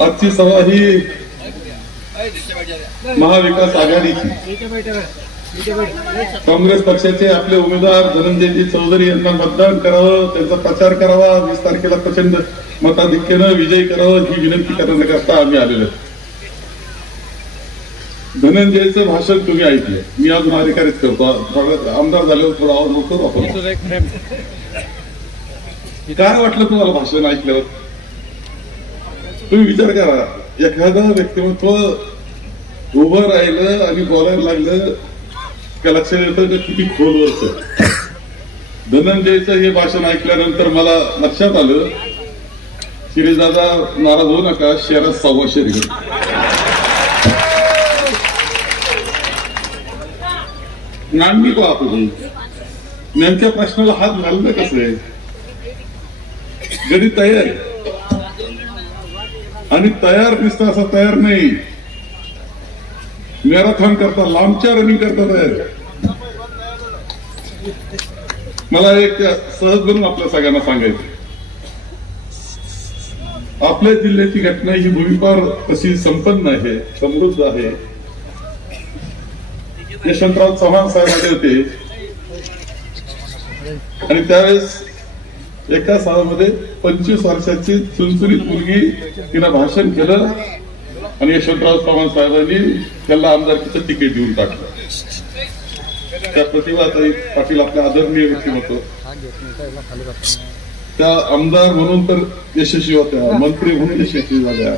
आजची सभा ही महाविकास आघाडीची काँग्रेस पक्षाचे आपले उमेदवार धनंजयजी चौधरी यांना मतदान करावं, त्यांचा प्रचार करावा, 20 तारखेला प्रचंड मताधिक्यानं विजयी करावं ही विनंती करण्याकरता आम्ही आलेलो. धनंजयचं भाषण तुम्ही ऐकले, मी अजून अधिकारीच करतो. आमदार झाल्यावर थोडा आवाज मोठं वापरतो. काय वाटलं तुम्हाला भाषण ऐकल्यावर? तुम्ही विचार करा, एखादं व्यक्तिमत्व उभं राहिलं आणि बोलायला लागलं का लक्षात येतं का किती खोलवरचं. धनंजयचं हे भाषण ऐकल्यानंतर मला लक्षात आलं, शिरीषदादा नाराज होऊ नका, शहरात 100 रिंगण. नांदी को आपण नेमक्या प्रश्नाला हात घालणं कसं आहे? गडी तयार आहे आणि तयार दिसतं असं तयार नाही. मॅरेथॉन करता, लांबच्या रनिंग करता तयार. मला एक सहज बनून आपल्या सगळ्यांना सांगायचं, आपल्या जिल्ह्याची घटना ही भूमिपार कशी संपन्न आहे, समृद्ध आहे. यशवंतराव चव्हाण साहेब आले होते आणि त्यावेळेस एका सभामध्ये 25 वर्षाची चुलचुलीत मुलगी तिला भाषण केलं आणि यशवंतराव चव्हाण साहेबांनी त्याला आमदारकीचं तिकीट देऊन टाकलं. त्या प्रतिभाताई पाटील आपल्या आदरणीय व्यक्तिमत्व, त्या आमदार म्हणून तर यशस्वी होत्या, मंत्री म्हणून यशस्वी झाल्या,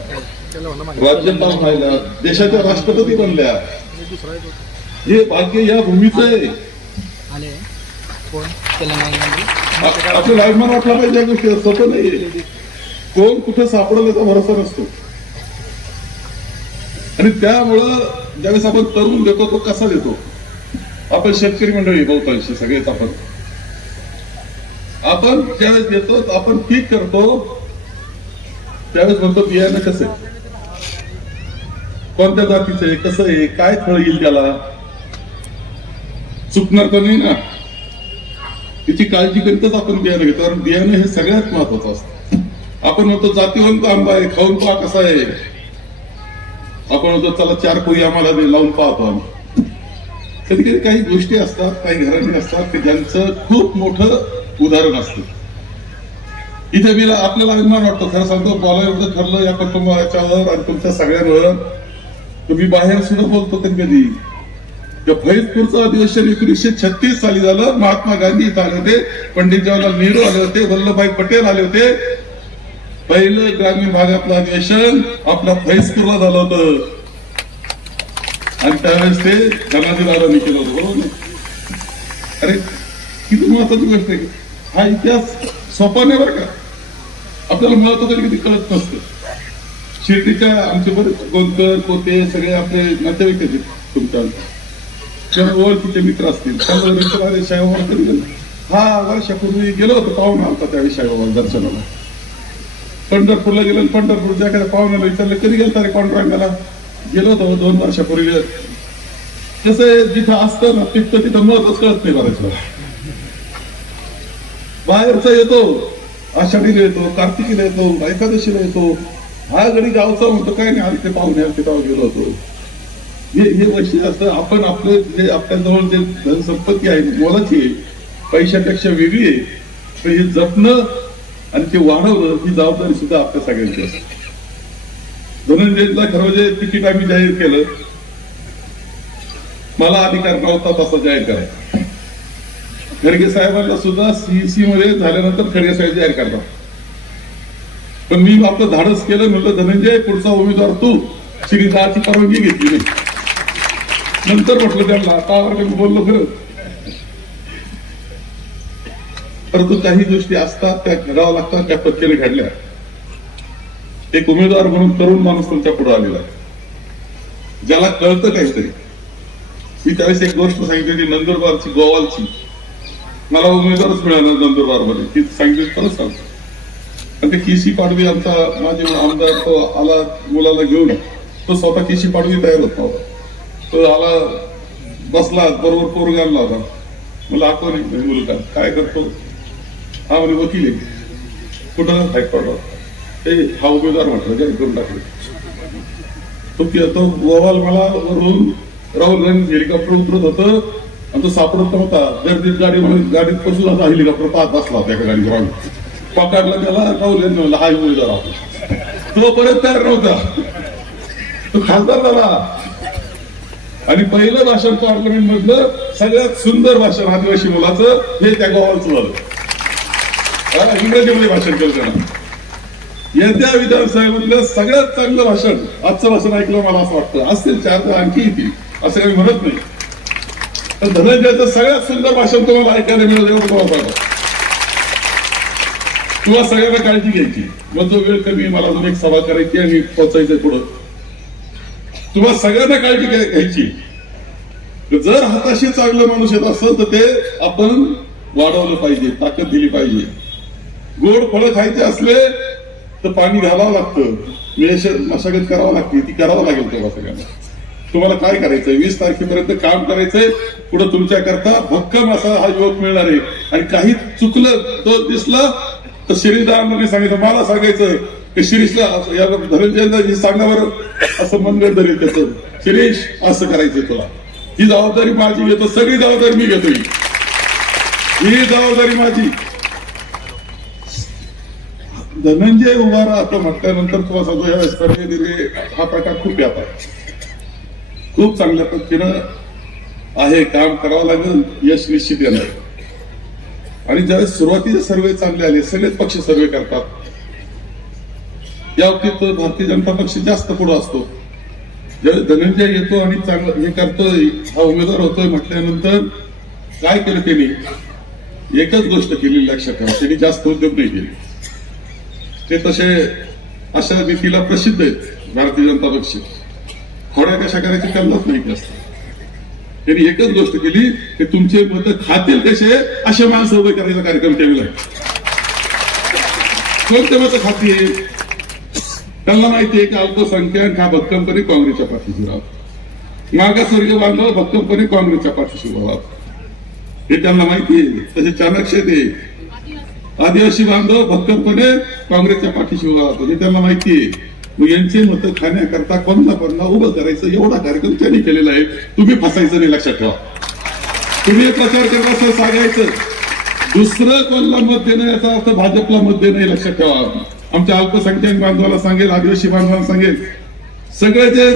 राज्यपाल व्हायला, देशाच्या राष्ट्रपती बनल्या. हे भाग्य या भूमीचं आहे. आपल्याला अभिमान वाटला पाहिजे. या गोष्टी सोपं नाही. कोण कुठे सापडेल याचा भरोसा नसतो. आणि त्यामुळं ज्यावेळेस आपण तरुण देतो तो कसा देतो? आपण शेतकरी मंडळी बहुतांशी सगळेच आपण ज्यावेळेस देतो आपण पीक करतो त्यावेळेस म्हणतो बियाणं कसं आहे, कोणत्या जातीचं आहे, कसं आहे, काय फळ येईल त्याला, चुकणार तर नाही ना. त्याची काळजी करीतच आपण बियाणं घेतो. कारण बियाणं हे सगळ्यात महत्वाचं असतं. आपण म्हणतो जातीवंत आंबा आहे, खाऊन पहा कसा आहे. आपण म्हणतो चला 4 पोळी आम्हाला लावून पाहतो आम्ही. कधी कधी काही गोष्टी असतात, काही घरांनी असतात की ज्यांचं खूप मोठं उदाहरण असतं. इथे मी आपल्याला अभिमान वाटतो. खरं सांगतो, बोलायचं ठरलं या कुटुंबाच्यावर आणि तुमच्या सगळ्यांवर, तुम्ही बाहेर सुद्धा बोलतो कधी कधी. फैजपूरचं अधिवेशन 1936 साली झालं. महात्मा गांधी इथं आले होते, पंडित जवाहरलाल नेहरू आले होते, वल्लभभाई पटेल आले होते. पहिलं ग्रामीण भागातलं अधिवेशन आपल्या फैजपूरला झालं होतं आणि त्यावेळेस ते धनाजीदारांनी केलं होतं. बरोबर नाही? अरे किती महत्वाची गोष्ट आहे. हा इतिहास सोपा नाही बरं का. आपल्याला महत्व कधी कधी कळत नसतं. शिर्डीच्या आमचे बरेच गोंदकर पोते सगळे आपले नातेवाईक आहेत. तुमच्या ओळखीचे मित्र असतील. शाहूबाबा कधी गेलो? 6 वर्षापूर्वी गेलो होतो. पाहुणा आलता त्यावेळी शाहूबाबा दर्शनाला. पंढरपूरला गेलो. पंढरपूरच्या एखाद्या पाहुण्याला विचारलं कधी गेलता रे पांडुरंगाला? गेलो होतो 2 वर्षापूर्वी. कसं जिथं असतं ना तिथं महत्वच कळत नाही बऱ्याच. बाहेरचा येतो, आषाढीला येतो, कार्तिकीला येतो, एकादशीला येतो. हा गडी गावचा म्हणतो काय नाही, आले ते पाहुणे आले तेव्हा गेलो होतो. हे वैशिष्ट्य असतं. आपण आपलं जे आपल्याजवळ जे धनसंपत्ती आहे मोलाची आहे, पैशापेक्षा वेगळी आहे, पण हे जपणं आणि ते वाढवणं ही जबाबदारी सुद्धा आपल्या सगळ्यांची असते. धनंजयला खरं म्हणजे तिकीट आम्ही जाहीर केलं. मला अधिकार नव्हता तसा जाहीर करायचा. खडगे साहेबांना सुद्धा सीईसी मध्ये झाल्यानंतर खडगे साहेब जाहीर करतात. पण मी आपलं धाडस केलं. म्हटलं धनंजय पुढचा उमेदवार तू. श्रीदाची परवानगी घेतली नाही. नंतर म्हटलं त्यांना आता मी बोललो खरं. परंतु काही गोष्टी असतात त्या घडाव्या लागतात. त्या पद्धतीने घडल्या. एक उमेदवार म्हणून तरुण माणूस तुमच्या पुढे आलेला आहे, ज्याला कळतं काहीतरी. मी त्यावेळेस एक गोष्ट सांगितली नंदुरबारची, गोवालची. मला उमेदवारच मिळाला नंदुरबार मध्ये. ती सांगितली खरंच सांगतो. आणि ते केसी पाडवी आमचा माझे आमदार तो आला मुलाला घेऊन. तो स्वतः केसी पाडवी तयार होत नव्हता. तो आला बसला बरोबर पोरगा आणला होता. मला आठवण मुलगा काय करतो? हा म्हणे वकील आहे. कुठं हायकोर्टात. हा उमेदवार म्हटलं जाहीर करून टाकले. तो गोवाल मला वरून राहुल गांधी हेलिकॉप्टर उतरत होतं आणि तो सापडत नव्हता. गर्दीत गाडीत बसून आता हेलिकॉप्टर पाहत बसला होता एका गाडीवर राहून. पकडला त्याला राहुल गांधी म्हणला हा उमेदवार आपण. तो परत तयार नव्हता, तो खासदार झाला. आणि पहिलं भाषण पार्लमेंट मधलं सगळ्यात सुंदर भाषण आदिवासी मुलाचं हे त्या गोवालचं झालं. इंग्रजीमध्ये भाषण केलं त्यानं. येत्या विधानसभेमधलं सगळ्यात चांगलं भाषण आजचं भाषण ऐकलं मला असं वाटतं. असतील 4 आणखी येतील असं काही म्हणत नाही, पण धनंजयचं सगळ्यात सुंदर भाषण तुम्हाला ऐकायला मिळेल एवढं तुम्हाला सांगा. तुम्हाला सगळ्यांना काळजी घ्यायची. मग जो वेळ कमी, मला अजून एक सभा करायची आणि पोहोचायचंय पुढं. तुम्हाला सगळ्यांना काळजी घ्यायची. जर हाताशी चांगलं माणूस येत असेल तर ते आपण वाढवलं पाहिजे, ताकद दिली पाहिजे. गोड फळं खायचे असले तर पाणी घालावं लागतं, मशागत करावं लागते, ती करावं लागेल तेव्हा सगळ्यांना. तुम्हाला काय करायचंय 20 तारखेपर्यंत काम करायचंय. पुढे तुमच्या करता भक्कम असा हा युवक मिळणार आहे. आणि काही चुकलं तो दिसला तर शिरीषदारांना सांगायचं, मला सांगायचं की शिरीषला धनंजय सांगा बरं असं मनगट धरेल त्याचं. शिरीष असं करायचंय तुला, ही जबाबदारी माझी घेतो, सगळी जबाबदारी मी घेतो, ही जबाबदारी माझी. धनंजय उभा राहतो म्हटल्यानंतर तुम्हाला सांगतो या सर्वे हा प्रकार खूप व्यापक आहे, खूप चांगल्या पद्धतीनं आहे. काम करावं लागेल, यश निश्चित येणार. आणि ज्यावेळेस सुरुवातीचे सर्वे चांगले आले, सगळेच पक्ष सर्वे करतात. या बाबतीत भारतीय जनता पक्ष जास्त पुढे असतो. ज्यावेळेस धनंजय येतो आणि चांगलं हे करतोय, हा उमेदवार होतोय म्हटल्यानंतर काय केलं त्यांनी? एकच गोष्ट केली लक्षात ठेवा, त्यांनी जास्त उद्योग नाही केले. ते तसे अशा रीतीला प्रसिद्ध आहेत भारतीय जनता पक्ष. खोड्या कशा करायचे त्यांनाच नाही जास्त. त्यांनी एकच गोष्ट केली की तुमचे मत खातील कसे असे माणसं उभे करायचा कार्यक्रम केलेला आहे. कोणते मत खातील? त्यांना माहिती आहे की अल्पसंख्याक हा भक्कमपणे काँग्रेसच्या पाठीशी राहतो, मागासवर्गीय बांधव भक्कमपणे काँग्रेसच्या पाठीशी उभा राहतो, हे त्यांना माहिती आहे. तसे चाणक्य ते आदिवासी बांधव भक्कमपणे काँग्रेसच्या पाठीशी उभा राहतो, हे त्यांना माहिती आहे. मग यांचे मत खाण्याकरता कोणता उभं करायचं एवढा कार्यक्रम त्यांनी केलेला आहे. तुम्ही फसायचं नाही, लक्षात ठेवा. तुम्ही प्रचार करत असं सांगायचं, दुसरं कोणाला मत देणं याचा अर्थ भाजपला मत देणं, हे लक्षात ठेवा. आमच्या अल्पसंख्याक बांधवाला सांगेल, आदिवासी बांधवांना सांगेल, सगळे जे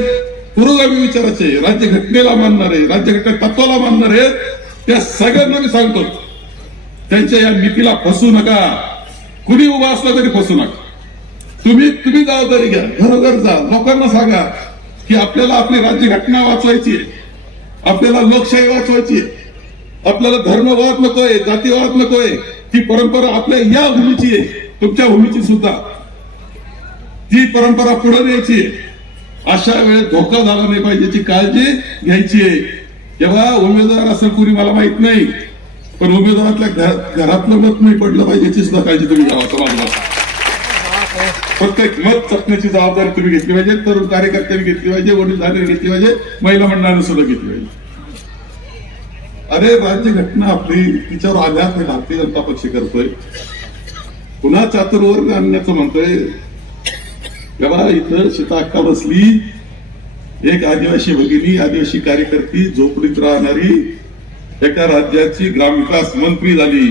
पुरोगामी विचाराचे, राज्यघटनेला मानणारे, राज्यघटना तत्वाला मानणारे, त्या सगळ्यांना मी सांगतो त्यांच्या या नीतीला फसू नका. कुणी उभा असला तरी फसू नका. तुम्ही जबाबदारी घ्या, घरोघर जा, लोकांना सांगा की आपल्याला आपली राज्यघटना वाचवायची आहे, आपल्याला लोकशाही वाचवायची आहे, आपल्याला धर्मवाद नकोय, जातीवाद नकोय. ती परंपरा आपल्या या भूमीची आहे, तुमच्या भूमीची सुद्धा. ती परंपरा पुढे न्यायची आहे. अशा वेळेस धोका झाला नाही पाहिजे याची काळजी घ्यायची आहे. तेव्हा उमेदवार असं कुणी मला माहित नाही, पण उमेदवारातल्या घरातलं मत नाही पडलं पाहिजे याची सुद्धा काळजी तुम्ही घ्यावा. समाजाला प्रत्येक मत जपण्याची जबाबदारी तुम्ही घेतली पाहिजे, तरुण कार्यकर्त्यांनी घेतली पाहिजे, वडीलधाऱ्यांनी घेतली पाहिजे, महिला मंडळाने सुद्धा घेतली पाहिजे. अरे राज्यघटना आपली, तिच्यावर आघात भारतीय जनता पक्ष करतोय, पुन्हा चातुर्वर्ग आणण्याचं म्हणतोय. तेव्हा इथं सीताक्का बसली, एक आदिवासी भगिनी, आदिवासी कार्यकर्ती, झोपडीत राहणारी, एका राज्याची ग्रामविकास मंत्री झाली.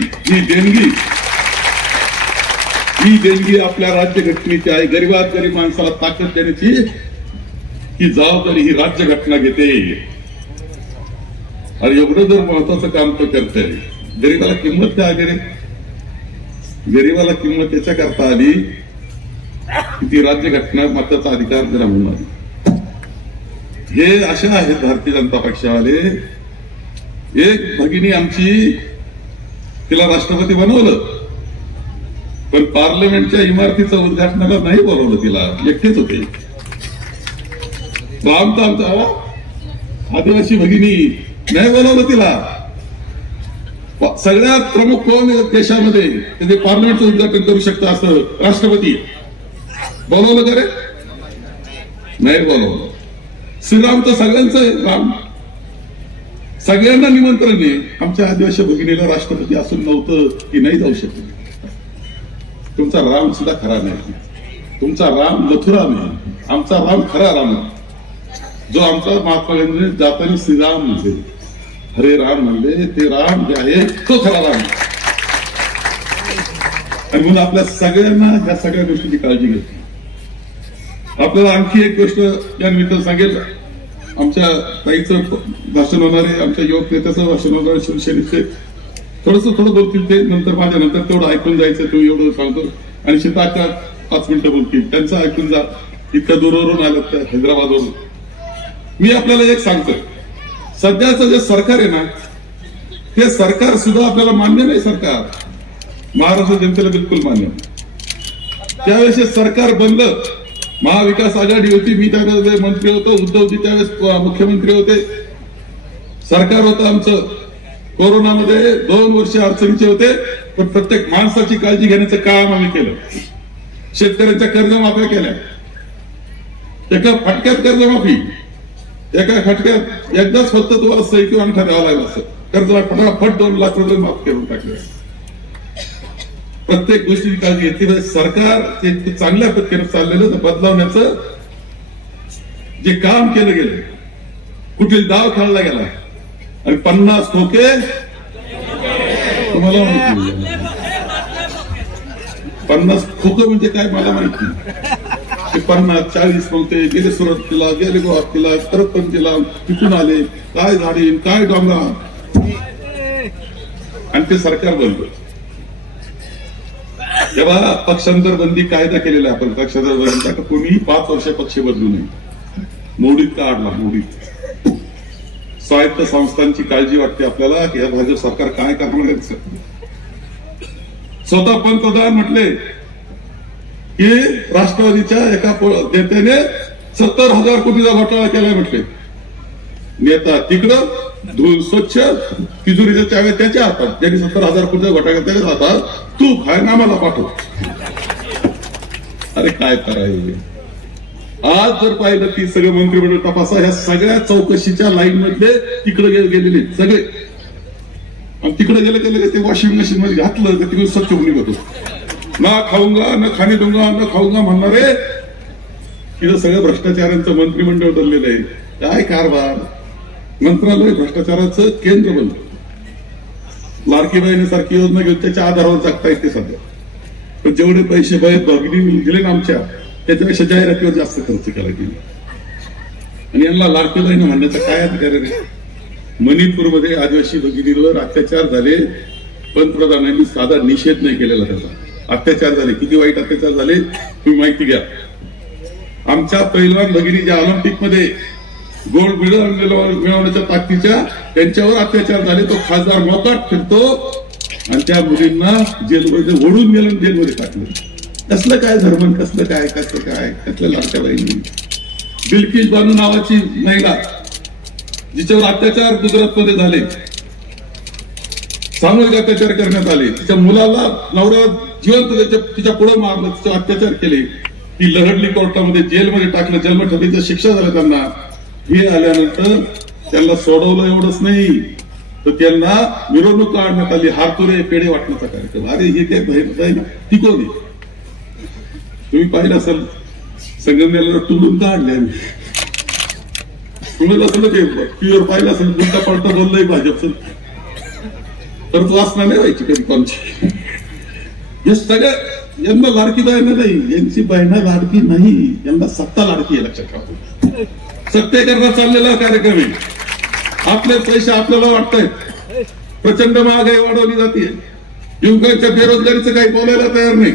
ही देणगी आपल्या राज्यघटनेची आहे. गरीबात गरीब माणसाला ताकद देण्याची ही जबाबदारी ही राज्यघटना घेते. आणि एवढं जर महत्वाचं काम तो करते, गरीबाला किंमत काय आली? गरीबाला किंमत याच्या करता आली की ती राज्यघटना मताचा अधिकार दिला म्हणून आली. हे असे आहेत भारतीय जनता पक्षावाले. एक भगिनी आमची, तिला राष्ट्रपती बनवलं, पण पार्लमेंटच्या इमारतीचं उद्घाटनाला नाही बोलवलं, तिला एकटेच होते. आमचा आदिवासी भगिनी नाही बोलवलं तिला. सगळ्यात प्रमुख कोण देशामध्ये ते पार्लमेंटचं उद्घाटन करू शकतं असं राष्ट्रपती, बोलवलं का रे? नाही बोलवलं. श्रीराम तर सगळ्यांचं राम, सगळ्यांना निमंत्रण आहे. आमच्या आदिवासी भगिनीला राष्ट्रपती असून नव्हतं की नाही जाऊ शकत. तुमचा राम सुद्धा खरा नाही. तुमचा राम मथुराम आहे, आमचा राम खरा राम आहे. जो आमचा महात्मा गांधीने जाताना श्रीराम म्हणले, हरे राम म्हणले, ते राम जे आहे तो खरा राम आहे. आणि म्हणून आपल्या सगळ्यांना ह्या सगळ्या गोष्टीची काळजी घेतली. आपल्याला आणखी एक गोष्ट या निमित्तानं सांगेल. आमच्या ताईचं भाषण होणार आहे, आमच्या युवक नेत्याचं भाषण होणार आहे, शिवसेनेचे थोडं बोलतील ते, नंतर माझ्या नंतर तेवढं ऐकून जायचं, तो एवढं सांगतो. आणि सीताच्या 5 मिनिटं बोलतील, त्यांचं ऐकून जा. इतक्या दूरवरून आलं त्या हैदराबादवरून. मी आपल्याला एक सांगतो, सध्याचं जे सरकार आहे ना, ते सरकार सुद्धा आपल्याला मान्य नाही. सरकार महाराष्ट्र जनतेला बिलकुल मान्य नाही. त्यावेळेस सरकार बनलं, महाविकास आघाडी होती, मी त्यावेळेस मंत्री होतो, उद्धवजी त्यावेळेस मुख्यमंत्री होते, सरकार होतं आमचं. कोरोनामध्ये 2 वर्ष अडचणीचे होते, पण प्रत्येक माणसाची काळजी घेण्याचं काम आम्ही केलं. शेतकऱ्यांच्या कर्जमाफ्या केल्या, एका फटक्यात कर्जमाफी, एका फटक्यात एकदाच फक्त तुम्हाला सही किंवा अंगठा द्यावा लागला. असं कर्ज फटाफट 2 लाख रुपये माफ करून टाकले. प्रत्येक गोष्टीची काळजी घेतली. सरकार ते चांगल्या पद्धतीने चाललेलं बदलावण्याचं जे काम केलं गेलं, कुठे डाव खेळला गेला. आणि 50 खोके तुम्हाला माहिती, 50 खोकं म्हणजे काय मला माहिती. 50, 40 बोलते, गेले सुरतला, गेले गुवाहाटीला, परत पणजीला, तिथून आले, काय झाडे, काय डोंगर, आणि ते सरकार बनलं. तेव्हा पक्षांतर बंदी कायदा केलेला आहे आपण. पक्षांतर बंदी कोणी 5 वर्ष पक्ष बदलू नये. मोडीत काढला, मोडीत. स्वायत्त संस्थांची काळजी वाटते आपल्याला की या भाजप सरकार काय करणार आहे. स्वतः पंतप्रधान म्हटले की राष्ट्रवादीच्या एका नेत्याने 70,000 कोटीचा घोटाळा केलाय म्हटले. नेता तिकडं, धुवून स्वच्छ, तिजोरीच्या चाव्या त्याच्या हातात. ज्यांनी 70,000 कोटीचा घोटाळा त्याच्या हातात, तू खाय आम्हाला पाठव. अरे काय करायचं. आज जर पाहिलं की सगळं मंत्रिमंडळ तपासा, ह्या सगळ्या चौकशीच्या लाईन मध्ये तिकडे गेलेले सगळे. आणि तिकडे गेले ते वॉशिंग मशीन मध्ये घातलं तर तिकडे स्वच्छ होऊन निघतो. ना खाऊंगा, न खाणे दूंगा, न खाऊंगा म्हणणारे तिथं सगळं भ्रष्टाचारांचं मंत्रिमंडळ बनलेलं आहे. काय कारभार. मंत्रालय भ्रष्टाचाराचं केंद्र बनलं. लाडकी बहिणीसारखी योजना घेऊन त्याच्या आधारावर जगता येते सध्या. पण जेवढे पैसे भगिनी दिले ना आमच्या, त्याच्यापेक्षा जाहिरातीवर जास्त खर्च केला गेला. आणि यांना लाडकी बहिणी म्हणण्याचा काय अधिकार आहे. मणिपूरमध्ये आदिवासी भगिनीवर अत्याचार झाले, पंतप्रधानांनी साधा निषेध नाही केलेला त्याचा. अत्याचार झाले, किती वाईट अत्याचार झाले तुम्ही माहिती घ्या. आमच्या पैलवान भगिनी ज्या ऑलिम्पिकमध्ये गोल्ड मिळवण्याच्या ताकदीच्या, त्यांच्यावर अत्याचार झाले. तो खासदार मोकाट फिरतो आणि त्या मुलींना जेलमध्ये ओढून गेलं, जेलमध्ये टाकलं. कसलं काय धर्म, कसलं काय कसलं लाडक्या बहिणी. बिल्किस बानू नावाची महिला जिच्यावर अत्याचार गुजरातमध्ये झाले, सामूहिक अत्याचार करण्यात आले. तिच्या मुलाला नवरा जिवंत तिच्या पुढे मारलं, तिच्यावर अत्याचार केले. ती लहडली कोर्टामध्ये, जेलमध्ये टाकलं, जन्मठेपेची शिक्षा झाली त्यांना. हे आल्यानंतर त्यांना सोडवलं एवढंच नाही तर त्यांना मिरवणूक काढण्यात आली, हारतुरे पेढे वाटण्याचा कार्यक्रम. अरे हे काय बहीण ती कोण आहे. तुम्ही पाहिलं असेल संगमनेरला तुडून काढले आम्ही. तुम्हाला असं ते प्युअर पाहिलं असेल, उलटा पलटा बोललंय भाजपचं, तर वासना नाही व्हायची कधी कोणची. हे सगळं यांना लाडकी बहिण नाही, यांची बहिण लाडकी नाही, यांना सत्ता लाडकी आहे. लक्षात ठेवा, सत्तेकरता चाललेला कार्यक्रम आहे. आपले पैसे आपल्याला वाटतायत. प्रचंड महागाई वाढवली जाते. युवकांच्या बेरोजगारीचं काही बोलायला तयार नाही,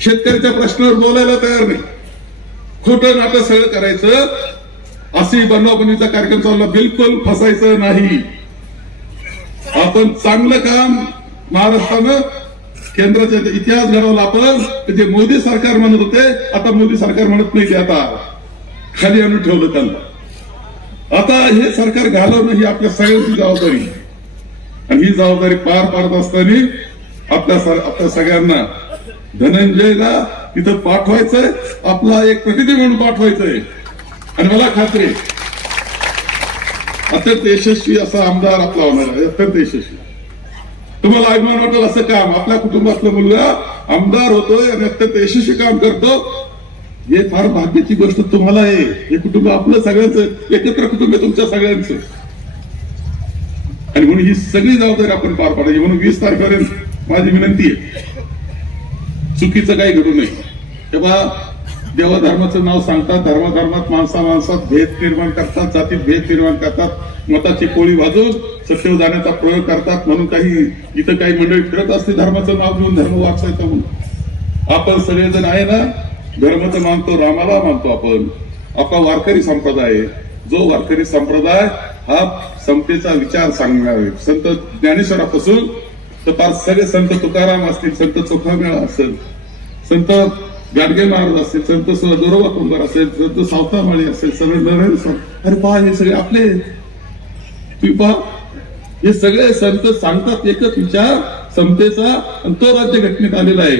शेतकऱ्याच्या प्रश्नावर बोलायला तयार नाही. खोटं नाटक सगळं करायचं. अशी बनवाबनीचा कार्यक्रम चालला, बिलकुल फसायचं नाही. आपण चांगलं काम महाराष्ट्रानं केंद्राचा इतिहास घडवला. आपण जे मोदी सरकार म्हणत होते, आता मोदी सरकार म्हणत नाही, ते आता खाली आणून ठेवलं त्यांना. आता हे सरकार घालवणं ही आपल्या सगळ्यांची जबाबदारी. आणि ही जबाबदारी पार पाडत असताना आपल्या सगळ्यांना धनंजयला तिथं पाठवायचंय, आपला एक प्रतिनिधी म्हणून पाठवायचंय. आणि मला खात्री आहे अत्यंत यशस्वी असा आमदार आपला होणार आहे, अत्यंत यशस्वी. तुम्हाला अभिमान वाटेल असं काम आपल्या कुटुंबातला मुलगा आमदार होतोय आणि अत्यंत यशस्वी काम करतो. हे फार भाग्याची गोष्ट तुम्हाला आहे. हे कुटुंब आपलं सगळ्यांचं एकत्र कुटुंब आहे तुमच्या सगळ्यांचं. आणि म्हणून ही सगळी जबाबदारी आपण पार पाडायची. म्हणून 20 तारखेपर्यंत माझी विनंती आहे, चुकीचं काही घडू नये. तेव्हा देवा धर्माचं नाव सांगतात, धर्मात माणसात भेद निर्माण करतात, जातीत भेद निर्माण करतात, मताची पोळी वाजवून सत्तेवर जाण्याचा प्रयोग करतात. म्हणून इथं काही मंडळी फिरत असते धर्माचं नाव घेऊन धर्म वाचायचा म्हणून. आपण सगळेजण आहे ना, धर्म तर मानतो, रामाला मानतो आपण. आपला वारकरी संप्रदाय आहे. जो वारकरी संप्रदाय हा समतेचा विचार सांगणार आहे. संत ज्ञानेश्वरापासून तर फार सगळे संत तुकाराम असतील, संत चोखामेळा असेल, संत गाडगे महाराज असतील, संत दोरोबा कुंभार असेल, संत सावतामाळी असेल, सगळे नरेंद्र. अरे पहा, हे सगळे आपले. तुम्ही पहा, हे सगळे संत सांगतात एकच विचार समतेचा, आणि तो राज्यघटनेत आलेला आहे.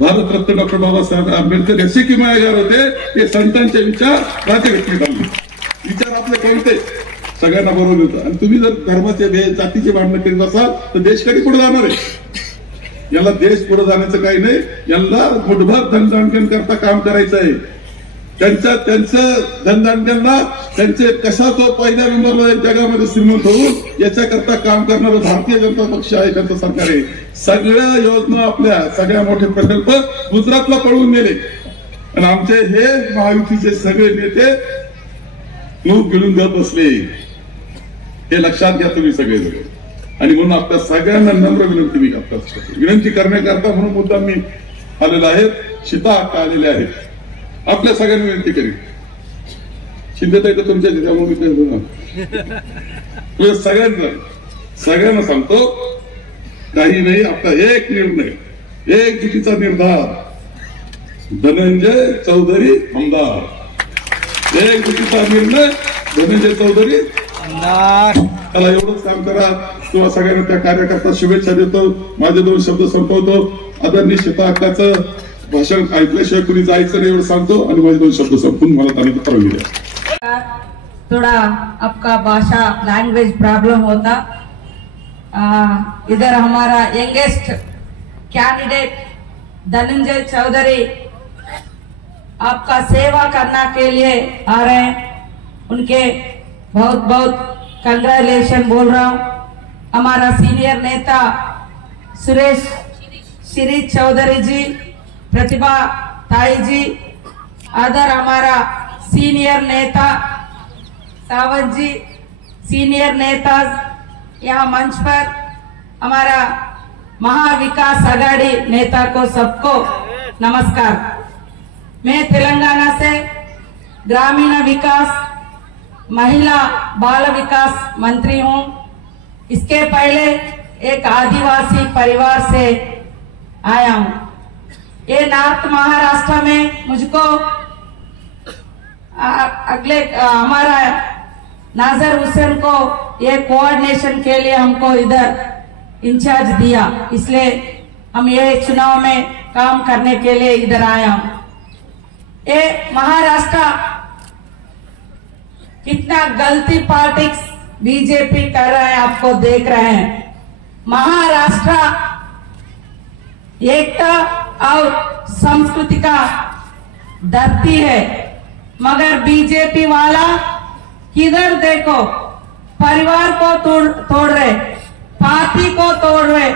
भारतरत्न डॉक्टर बाबासाहेब आंबेडकर असे की मायागार होते, ते संतांचे विचार राज्यघटनेत आले. विचार आपले कोणते सगळ्यांना बरोबर होतं. आणि तुम्ही जर धर्माचे जातीचे भांडण करीत असाल तर देश कधी पुढे जाणार आहे? याला देश पुढे जाण्याचं काही नाही. यांना मुठभर धनदांडन करता काम करायचं आहे. त्यांचं धनदांडनला त्यांचे कसा तो पहिल्या नंबरला जगामध्ये श्रीमंत होऊन याच्याकरता काम करणारं भारतीय जनता पक्ष आहे, त्यांचं सरकार आहे. सगळ्या योजना आपल्या सगळ्या मोठे प्रकल्प गुजरातला पळवून गेले. आणि आमचे हे महायुतीचे सगळे नेते मूग गिळून गप बसले. हे लक्षात घ्या तुम्ही सगळे. आणि म्हणून आपल्या सगळ्यांना नम्र विनंती मी करतो. विनंती करण्याकरता म्हणून मुद्दा मी आलेला आहे. सीता अक्का आलेले आहेत. आपल्या सगळ्यांना विनंती करीन. शिंदेताई तर तुमच्या त्यामुळे सगळ्यांना सांगतो, काही नाही, आपला एक निर्णय, एक चुकीचा निर्धार. धनंजय चौधरी आमदार. एक चुकीचा निर्णय, धनंजय चौधरी आमदार. त्याला एवढंच काम करा. तुम्हाला सगळ्यांना त्या कार्यकर्ता शुभेच्छा देतो. माझे 2 शब्द संपवतो. आदरणीय सीता अक्काचं भाषण ऐकल्याशिवाय कुणी जायचं नाही एवढं सांगतो आणि माझे 2 शब्द संपून मला त्यांनी परवानगी द्या. थोड़ा आपका भाषा लैंग्वेज प्रॉब्लम होता. इधर हमारा यंगेस्ट कैंडिडेट धनंजय चौधरी आपका सेवा करने के लिए आ रहे हैं. उनके बहुत बहुत कंग्रेचुलेशन बोल रहा हूँ. हमारा सीनियर नेता सुरेश श्री चौधरी जी, प्रतिभा ताई जी, अदर हमारा सीनियर नेता सावंत जी, सीनियर नेता यहाँ मंच पर, हमारा महाविकास आघाड़ी नेता को सबको नमस्कार. मैं तेलंगाना से ग्रामीण विकास, महिला बाल विकास मंत्री हूँ. इसके पहले एक आदिवासी परिवार से आया हूँ. ये नॉर्थ महाराष्ट्र में मुझको अगले हमारा नाजर हुसैन को ये कोऑर्डिनेशन के लिए हमको इधर इंचार्ज दिया, इसलिए हम ये चुनाव में काम करने के लिए इधर आया हूँ. ये महाराष्ट्र कितना गलती पॉलिटिक्स बीजेपी कर रहे हैं आपको देख रहे हैं. महाराष्ट्र एकता और संस्कृति का धरती है, मगर बीजेपी वाला किधर देखो परिवार को तोड़ रहे, पार्टी को तोड़ रहे,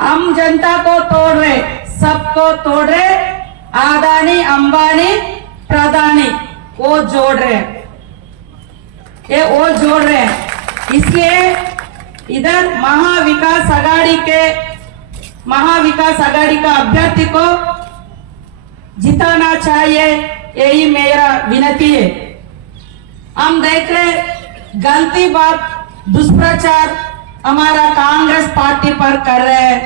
आम जनता को तोड़ रहे, सबको तोड़ रहे. आदानी अंबानी प्रधानी वो जोड़ रहे, ये वो जोड़ रहे हैं. इसलिए इधर महाविकास आघाड़ी का अभ्यर्थी को जिताना चाहिए, यही मेरा विनती है. हम देख रहे गलती बात दुष्प्रचार हमारा कांग्रेस पार्टी पर कर रहे हैं.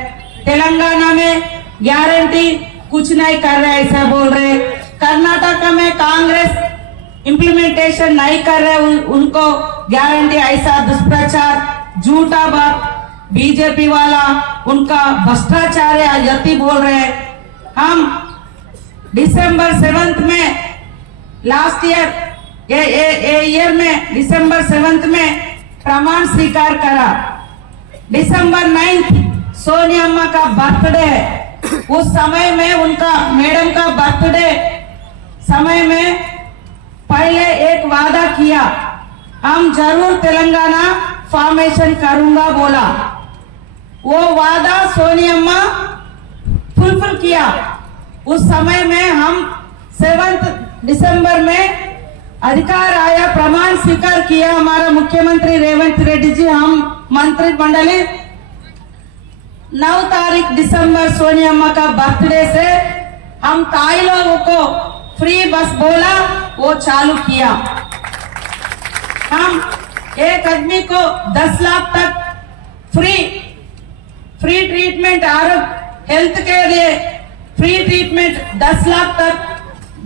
तेलंगाना में गारंटी कुछ नहीं कर रहे ऐसा बोल रहे. कर्नाटक में कांग्रेस इम्प्लीमेंटेशन नहीं कर रहे, उनको गारंटी ऐसा दुष्प्रचार झूठा बात बीजेपी वाला उनका भ्रष्टाचार है यति बोल रहे हैं. हम दिसंबर 7 में लास्ट ईयर में दिसंबर 7 में प्रमाण स्वीकार करा. दिसंबर 9 सोनिया अम्मा का बर्थडे है. उस समय में उनका मैडम का बर्थडे समय में पहले एक वादा किया, हम जरूर तेलंगाना फॉर्मेशन करूंगा बोला। वो वादा सोनियम्मा फुलफिल किया। उस समय में हम 7 दिसंबर में अधिकार आया, प्रमाण स्वीकार किया हमारा मुख्यमंत्री रेवंत रेड्डी जी। हम मंत्रिमंडली 9 तारीख दिसंबर सोनियम्मा का बर्थडे से हम ताई लोगों को फ्री बस बोला, वो चालू किया। हम एक आदमी को 10 लाख तक फ्री ट्रीटमेंट, आरोग्य हेल्थ के लिए फ्री ट्रीटमेंट 10 लाख तक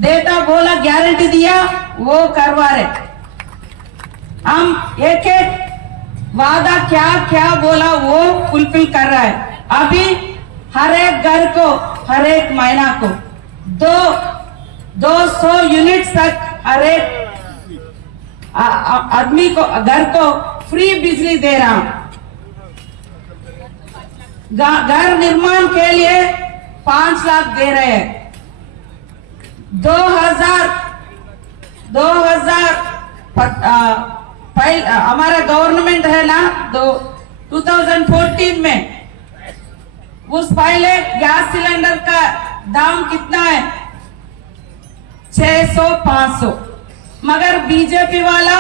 देता बोला, गारंटी दिया, वो करवा रहे। हम एक एक वादा क्या क्या बोला वो फुलफिल कर रहा है। अभी हर एक घर को हर एक महीना को 200 यूनिट तक हर एक आदमी को घर को फ्री बिजली दे रहा हूं। घर निर्माण के लिए 5 लाख दे रहे हैं। 2000 हमारा गवर्नमेंट है ना, 2014 में उस पहले गैस सिलेंडर का दाम कितना है? 600-500, मगर बीजेपी वाला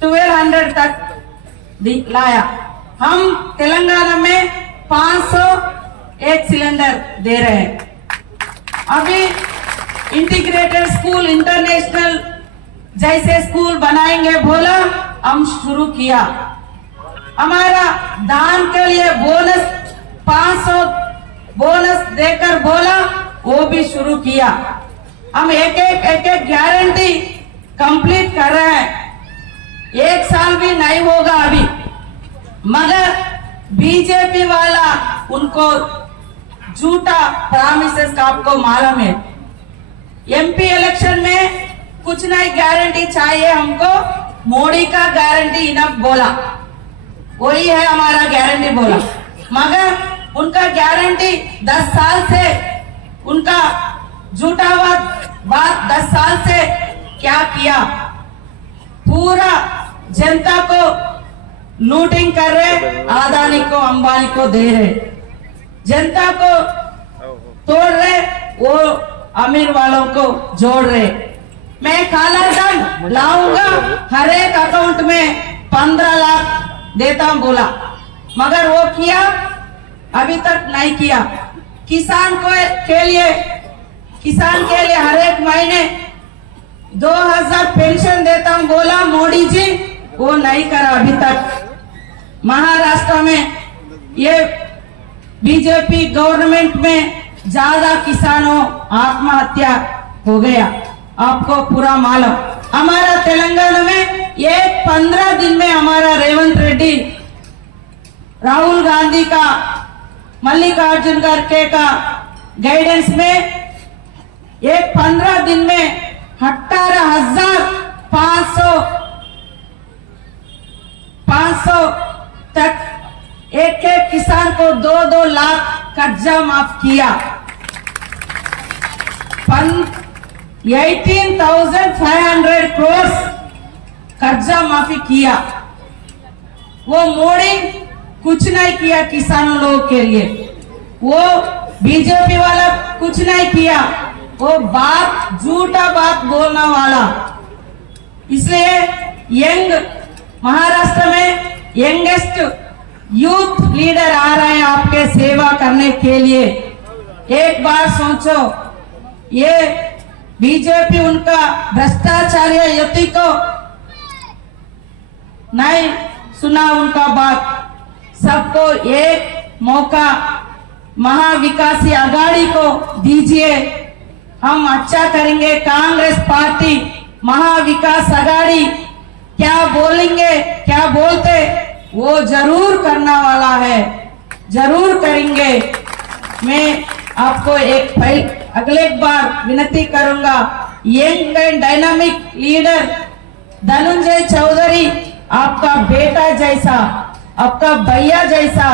1200 तक लाया। हम तेलंगाना में 500 एक सिलेंडर दे रहे हैं। अभी इंटीग्रेटेड स्कूल, इंटरनेशनल जैसे स्कूल बनाएंगे बोला, हम शुरू किया। हमारा दान के लिए बोनस 500 बोनस देकर बोला, वो भी शुरू किया। हम एक एक गारंटी कंप्लीट कर रहे हैं। 1 साल भी नहीं होगा अभी, मगर बीजेपी वाला उनको झूठा प्रॉमिसेस का आपको मालूम है। एमपी इलेक्शन में कुछ नहीं गारंटी चाहिए हमको, मोदी का गारंटी इनफ बोला, वही है हमारा गारंटी बोला। मगर उनका गारंटी 10 साल से, उनका झूठा बात 10 साल से क्या किया? पूरा जनता को लूटिंग कर रहे, अदानी को अंबानी को दे रहे, जनता को तोड़ रहे, वो अमीर वालों को जोड़ रहे। मैं काला धन लाऊंगा, हर एक अकाउंट में 15 लाख देता हूं बोला, मगर वो किया? अभी तक नहीं किया। किसान के लिए हर एक महीने 2000 पेंशन देता हूं बोला मोदी जी, वो नहीं करा अभी तक। महाराष्ट्र में ये बीजेपी गवर्नमेंट में ज्यादा किसानों आत्महत्या हो गया, आपको पूरा मालूम। हमारा तेलंगाना में ये 15 दिन में हमारा रेवंत रेड्डी, राहुल गांधी का, मल्लिकार्जुन खड़गे का गाइडेंस में ये 15 दिन में 18,500 तक एक किसान को 2-2 लाख कर्जा माफ किया। 18,500 करोड़ कर्जा माफी किया। वो मोदी कुछ नहीं किया किसानों लोगों के लिए, वो बीजेपी वाला कुछ नहीं किया, वो बात झूठा बात बोलने वाला। इसलिए यंग महाराष्ट्र में यंगेस्ट यूथ लीडर आ रहे हैं आपके सेवा करने के लिए। एक बार सोचो, ये बीजेपी उनका भ्रष्टाचार्य युति को नहीं सुना उनका बात। सबको एक मौका महाविकासी आघाड़ी को दीजिए, हम अच्छा करेंगे। कांग्रेस पार्टी महाविकास आघाड़ी क्या बोलेंगे, क्या बोलते, वो जरूर करने वाला है, जरूर करेंगे। मैं आपको अगले बार विनती करूंगा, young and dynamic leader Dhananjay Chaudhary आपका बेटा जैसा, आपका भैया जैसा,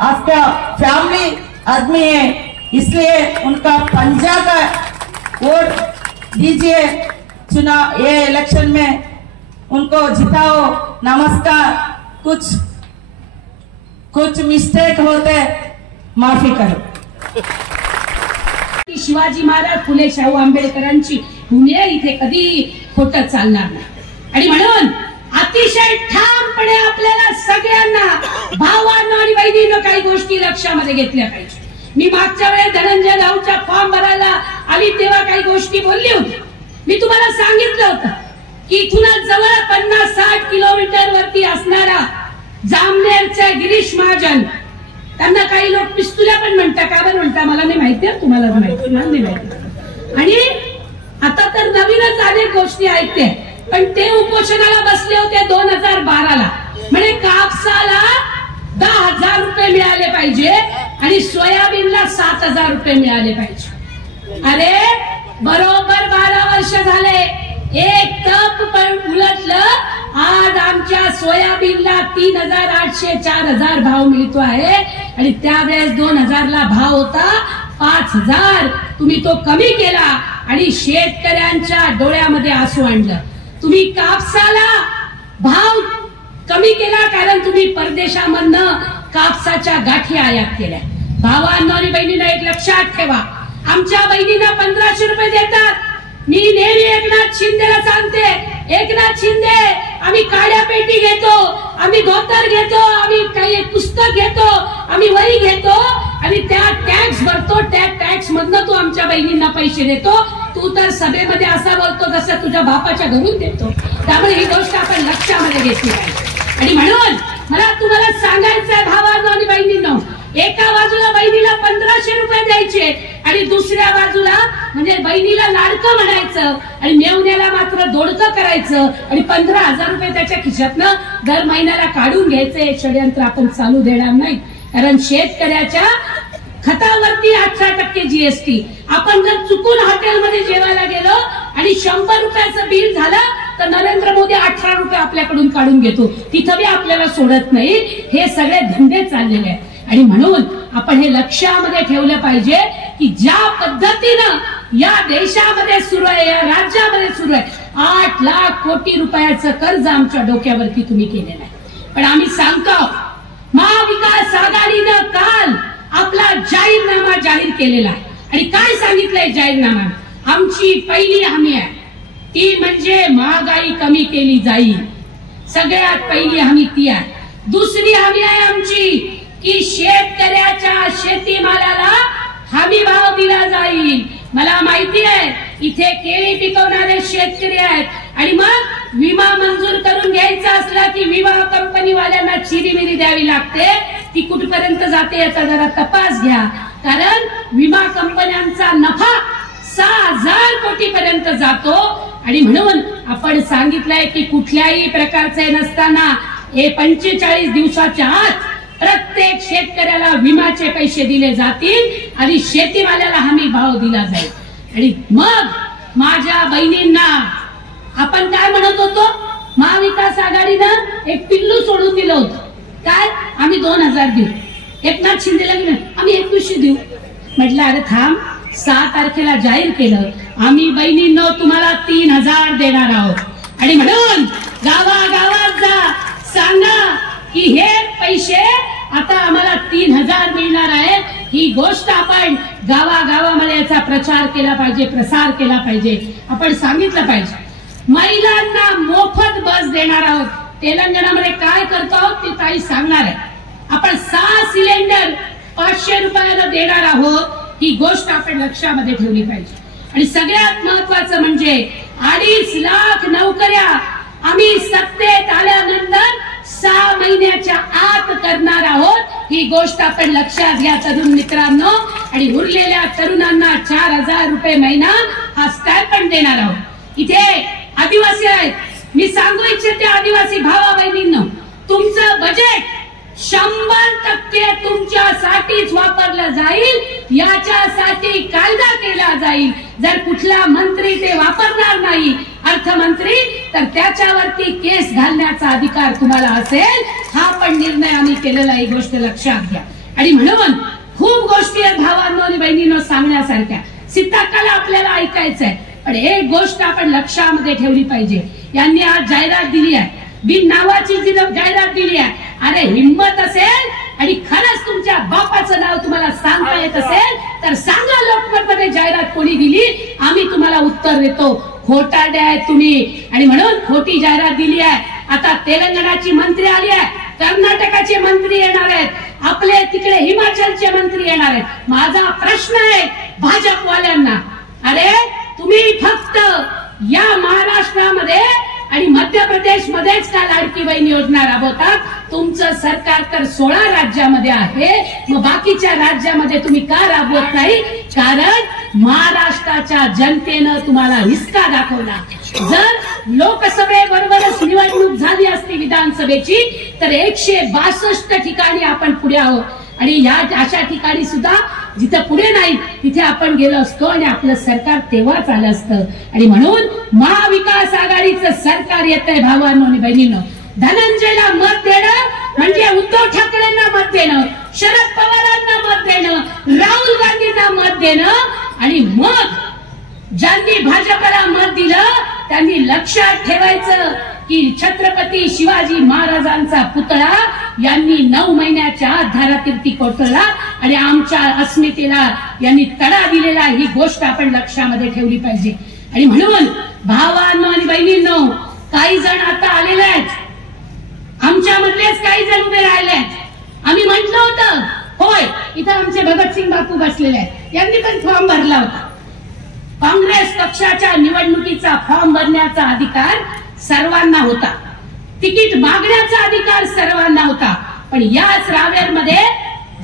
आपका फैमिली आदमी है, इसलिए उनका पंजा का वोट दीजिए, चुनाव ये इलेक्शन में उनको जिताओ। नमस्कार। कुछ मिस्टेक होते माफी करो। शिवाजी महाराज, फुले शाहू आंबेडकरांची भूमी आहे, इथे कधी खोटं चालणार नाही। आणि म्हणून अतिशय ठामपणे आपल्याला सगळ्यांना भावांनो आणि बहिणींनो काही गोष्टी लक्षामध्ये घेतल्या पाहिजे। मी मागच्या वेळेस धनंजय राऊतचा फॉर्म भरायला आली तेव्हा काही गोष्टी बोलली होती। मी तुम्हाला सांगितलं होतं की इथून जवळ 50-60 किलोमीटर वरती असणारा जामनेरचा गिरीश महाजन, त्यांना काही लोक पिस्तुल्या पण म्हणतात, का बरं म्हणतात मला नाही माहिती, तुम्हाला माहिती, मला नाही माहिती। आणि आता तर नवीनच अनेक गोष्टी ऐकते, पण ते उपोषणाला बसले होते 2012ला, म्हणे कापसाला 10,000 रुपये मिळाले पाहिजे आणि सोयाबीनला 7,000 रुपये मिळाले पाहिजे। अरे बरोबर 12 वर्ष झाले, एक तप पण उलटलं। आज आमच्या सोयाबीनला 3,800-4,000 भाव मिळतो आहे आणि त्यावेळेस 2000ला भाव होता 5,000। तुम्ही तो कमी केला आणि शेतकऱ्यांच्या डोळ्यामध्ये आसू आणलं। तुम्ही कापसाला भाव कमी केला कारण तुम्ही परदेशामधनं कापसाच्या गाठी आयात केल्या। भावांनो आणि बहिणींनो, एक लक्षात ठेवा, आमच्या बहिणींना 1,500 रुपये देतात। मी नेहमी एकनाथ शिंदेला सांगते, एकनाथ शिंदे, आम्ही काड्या पेटी घेतो, आम्ही धोतर घेतो, आम्ही काही पुस्तक घेतो, आम्ही वही घेतो आणि त्या टॅक्स भरतो, त्या टॅक्स मधनं तू आमच्या बहिणींना पैसे देतो। तू तर सभेमध्ये असा बोलतो जसं तुझ्या बापाच्या घरून देतो। त्यामुळे ही गोष्ट आपण लक्षामध्ये घेतली पाहिजे। आणि म्हणून मला तुम्हाला सांगायचंय भावांनो आणि बहिणींनो, एका बाजूला बहिणीला 1,500 रुपये द्यायचे आणि दुसऱ्या बाजूला म्हणजे बहिणीला लाडकं म्हणायचं आणि मेवण्याला मात्र दोडकं करायचं आणि 15,000 रुपये त्याच्या खिशातनं दर महिन्याला काढून घ्यायचं। हे षडयंत्र आपण चालू देणार नाही, कारण शेतकऱ्याच्या खतावरती 18% जीएसटी। आपण जर चुकून हॉटेलमध्ये जेवायला गेलो आणि 100 रुपयाचं बिल झालं तर नरेंद्र मोदी 18 रुपये आपल्याकडून काढून घेतो, तिथं बी आपल्याला सोडत नाही। हे सगळे धंदे चाललेले आहेत आणि म्हणून आपण हे लक्षामध्ये ठेवलं पाहिजे की ज्या पद्धतीनं या देशामध्ये सुरू आहे, या राज्यामध्ये सुरू आहे, 8 लाख कोटी रुपयाचं कर्ज आमच्या डोक्यावरती तुम्ही केलेलं आहे। पण आम्ही सांगतो, महाविकास आघाडीनं काल आपला जाहीरनामा जाहीर केलेला आहे आणि काय सांगितलंय जाहीरनामा? आमची पहिली हमी आहे ती म्हणजे महागाई कमी केली जाईल, सगळ्यात पहिली हमी ती आहे। दुसरी हमी आहे आमची की शेतकऱ्याच्या शेतीमालाला हमी भाव दिला जाईल। मला माहिती आहे इथे केळी पिकवणारे शेतकरी आहेत आणि मग विमा मंजूर करून घ्यायचा असला की विमा कंपनी वाल्यांना चिरीमिरी द्यावी लागते, ती कुठपर्यंत जाते याचा जरा तपास घ्या, कारण विमा कंपन्यांचा नफा 6,000 कोटी पर्यंत जातो। आणि म्हणून आपण सांगितलंय की कुठल्याही प्रकारचे नसताना हे 45 दिवसाच्या आत प्रत्येक शेतकऱ्याला विम्याचे पैसे दिले जातील आणि शेतीमालाला हमी भाव दिला जाईल। आणि मग माझ्या बहिणींना आपण काय म्हणत होतो, महाविकास आघाडीनं एक पिल्लू सोडून दिलं होतं, काय आम्ही 2,000 देऊ, एकनाथ शिंदेला आम्ही 2100 देऊ। म्हटलं अरे थांब, 6 तारखेला जाहीर केलं, आम्ही बहिणींनो तुम्हाला 3,000 देणार आहोत। आणि म्हणून गावागावात जा, सांगा की हे पैसे आता आम्हाला 3,000 मिळणार आहे। ही गोष्ट आपण गावागावामध्ये याचा प्रचार केला पाहिजे, प्रसार केला पाहिजे, आपण सांगितलं पाहिजे। महिलांना मोफत बस देणार आहोत, तेलंगणामध्ये काय करतो आहोत ते ताई सांगणार आहे। आपण 6 सिलेंडर 500 रुपयाला देणार आहोत, ही गोष्ट आपण लक्षामध्ये ठेवली पाहिजे। आणि सगळ्यात महत्वाचं म्हणजे 2.5 लाख नोकऱ्या आम्ही सत्तेत आल्यानंतर 6 महिन्याच्या आत करणार आहोत, ही गोष्ट आपण लक्षात घ्या तरुण मित्रांनो। आणि उरलेल्या तरुणांना 4,000 रुपये महिना हा स्टायपेंड देणार आहोत। इथे आदिवासी आहेत, मी सांगू इच्छिते आदिवासी भावा बहिणींनो, तुमचं बजेट 100% तुमच्यासाठीच वापरलं जाईल, याच्यासाठी कायदा केला जाईल। जर कुठला मंत्री ते वापरणार नाही, अर्थमंत्री, तर त्याच्यावरती केस घालण्याचा अधिकार तुम्हाला असेल। हा पण निर्णय आम्ही केलेला, ही गोष्ट लक्षात घ्या। आणि म्हणून खूप गोष्टी आहेत भावांनो आणि बहिणींनो सांगण्यासारख्या, सीताकाला आपल्याला ऐकायचंय, पण एक गोष्ट आपण लक्षामध्ये ठेवली पाहिजे, यांनी आज जाहिरात दिली आहे, बिन नावाची जी जाहिरात दिली आहे. अरे हिम्मत असेल आणि खरंच तुमच्या बापाचं नाव तुम्हाला सांगता येत असेल तर सांगा लोकमत मध्ये जाहिरात कोणी दिली, आम्ही तुम्हाला उत्तर देतो. खोटारडे आहेत तुम्ही आणि म्हणून खोटी जाहिरात दिली आहे. आता तेलंगणाची मंत्री आली आहे, कर्नाटकाचे मंत्री येणार आहेत, आपले तिकडे हिमाचलचे मंत्री येणार आहेत. माझा प्रश्न आहे भाजपवाल्यांना, अरे तुम्ही फक्त या महाराष्ट्रामध्ये आणि मध्य प्रदेश मध्येच का लाडकी बहीण योजना राबवतात? तुमचं सरकार तर 16 राज्यामध्ये आहे, मग बाकीच्या राज्यामध्ये तुम्ही का राबवत नाही? कारण महाराष्ट्राच्या जनतेनं तुम्हाला हिसका दाखवला. जर लोकसभेबरोबरच निवडणूक झाली असती विधानसभेची तर 162 ठिकाणी आपण पुढे आहोत आणि या अशा ठिकाणी सुद्धा जिथे पुढे नाही तिथे आपण गेलो असतो आणि आपलं सरकार तेव्हाच आलं असतं. आणि म्हणून महाविकास आघाडीचं सरकार येतंय भावांनो आणि बहिणींनो. धनंजयला मत देणं म्हणजे उद्धव ठाकरेंना मत देणं, शरद पवारांना मत देणं, राहुल गांधींना मत देणं आणि मग ज्यांनी भाजपला मत दिलं त्यांनी लक्षात ठेवायचं की छत्रपती शिवाजी महाराजांचा पुतळा यांनी 9 महिन्याच्या आत धारातीर्थी कोसळला आणि आमच्या अस्मितेला यांनी तडा दिलेला, ही गोष्ट आपण लक्षामध्ये ठेवली पाहिजे. आणि म्हणून भावांनो आणि बहिणींनो, काही जण आता आलेले आहेत, आमच्यामधलेच काही जण उभे राहिले आहेत. आम्ही म्हटलं होतं होय, इथं आमचे भगतसिंग बापू बसलेले आहेत, यांनी पण फॉर्म भरला होता. काँग्रेस पक्षाच्या निवडणुकीचा फॉर्म भरण्याचा अधिकार सर्वांना होता, तिकीट मागण्याचा अधिकार सर्वांना होता. पण याच रावेरमध्ये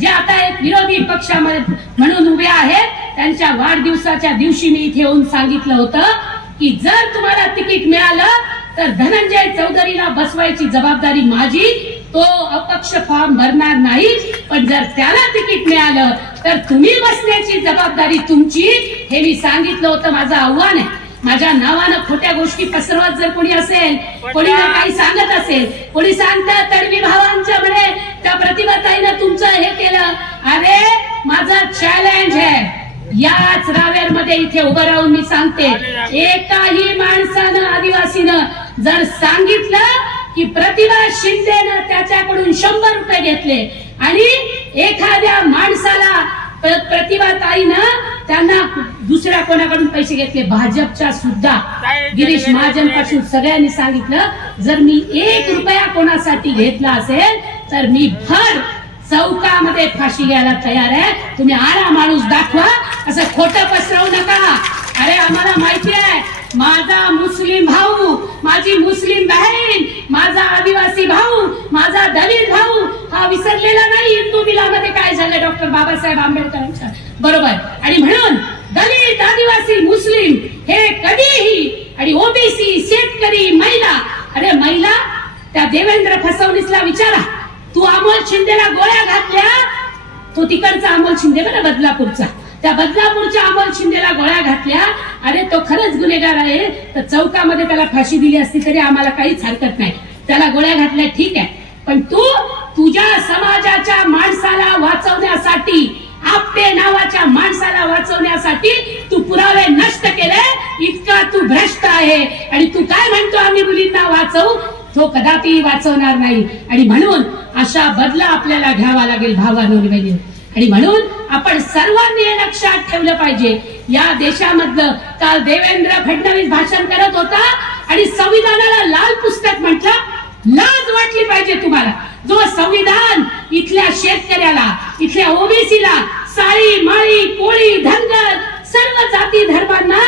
जे आता एक विरोधी पक्षामध्ये म्हणून उभे आहेत त्यांच्या वाढदिवसाच्या दिवशी मी इथे येऊन सांगितलं होतं की जर तुम्हाला तिकीट मिळालं तर धनंजय चौधरीला बसवायची जबाबदारी माझी, तो अपक्ष फॉर्म भरणार नाही. पण जर त्याला तिकीट मिळालं तर तुम्ही बसण्याची जबाबदारी तुमची, हे मी सांगितलं होतं. माझं आव्हान आहे, माझ्या नावानं खोट्या गोष्टी पसरवत जर कोणी असेल, कोणी जर काही सांगत असेल, कोणी सांगतं तडवी भावांच्या म्हणे त्या प्रतिभाताईनं तुमचं हे केलं, अरे माझं चॅलेंज आहे, याच रावेरमध्ये इथे उभं राहून मी सांगते, एकाही माणसानं आदिवासीनं जर सांगितलं की प्रतिभा शिंदेनं त्याच्याकडून 100 रुपये घेतले आणि एखाद्या माणसाला प्रतिभाताईनं त्यांना दुसऱ्या कोणाकडून पैसे घेतले, भाजपच्या सुद्धा गिरीश महाजन पासून सगळ्यांनी सांगितलं जर मी 1 रुपया कोणासाठी घेतला असेल तर मी भर चौकामध्ये फाशी घ्यायला तयार आहे. तुम्ही आणा माणूस दाखवा, असं खोटं पसरवू नका. अरे आम्हाला माहिती आहे, माझा मुस्लिम भाऊ, माझी मुस्लिम बहीण, माझा आदिवासी भाऊ, माझा दलित भाऊ हा विसरलेला नाही. हिंदू बिलामध्ये काय झालं डॉक्टर बाबासाहेब आंबेडकरांच्या बरोबर. आणि म्हणून दलित, आदिवासी, मुस्लिम हे कधीही, आणि ओबीसी, शेतकरी, महिला, अरे महिला त्या देवेंद्र फडणवीसला विचारा, तू अमोल शिंदेला गोळ्या घातल्या, तो तिकडचा अमोल शिंदे बरं बदलापूरचा, त्या बदलापूरच्या अमोल शिंदेला गोळ्या घातल्या, अरे तो खरंच गुन्हेगार आहे तर चौकामध्ये त्याला फाशी दिली असती तरी आम्हाला काहीच हरकत नाही. त्याला गोळ्या घातल्या ठीक आहे, पण तू तुझ्या समाजाच्या माणसाला वाचवण्यासाठी, आपटे नावाच्या माणसाला वाचवण्यासाठी तू पुरावे नष्ट केले, इतका तू भ्रष्ट आहे. आणि तू काय म्हणतो आम्ही मुलींना वाचवू, तो कदापि वाचवणार नाही. आणि म्हणून अशा बदला आपल्याला घ्यावा लागेल भावांनो आणि बहिणींनो. आणि म्हणून आपण सर्वांनी हे लक्षात ठेवलं पाहिजे, या देशामधलं काल देवेंद्र फडणवीस भाषण करत होता आणि संविधानाला लाल पुस्तक म्हटलं. लाज वाटली पाहिजे तुम्हाला. जो संविधान इथल्या शेतकऱ्याला, इथल्या ओबीसीला, साळी, माळी, कोळी, धनगर सर्व जाती धर्मांना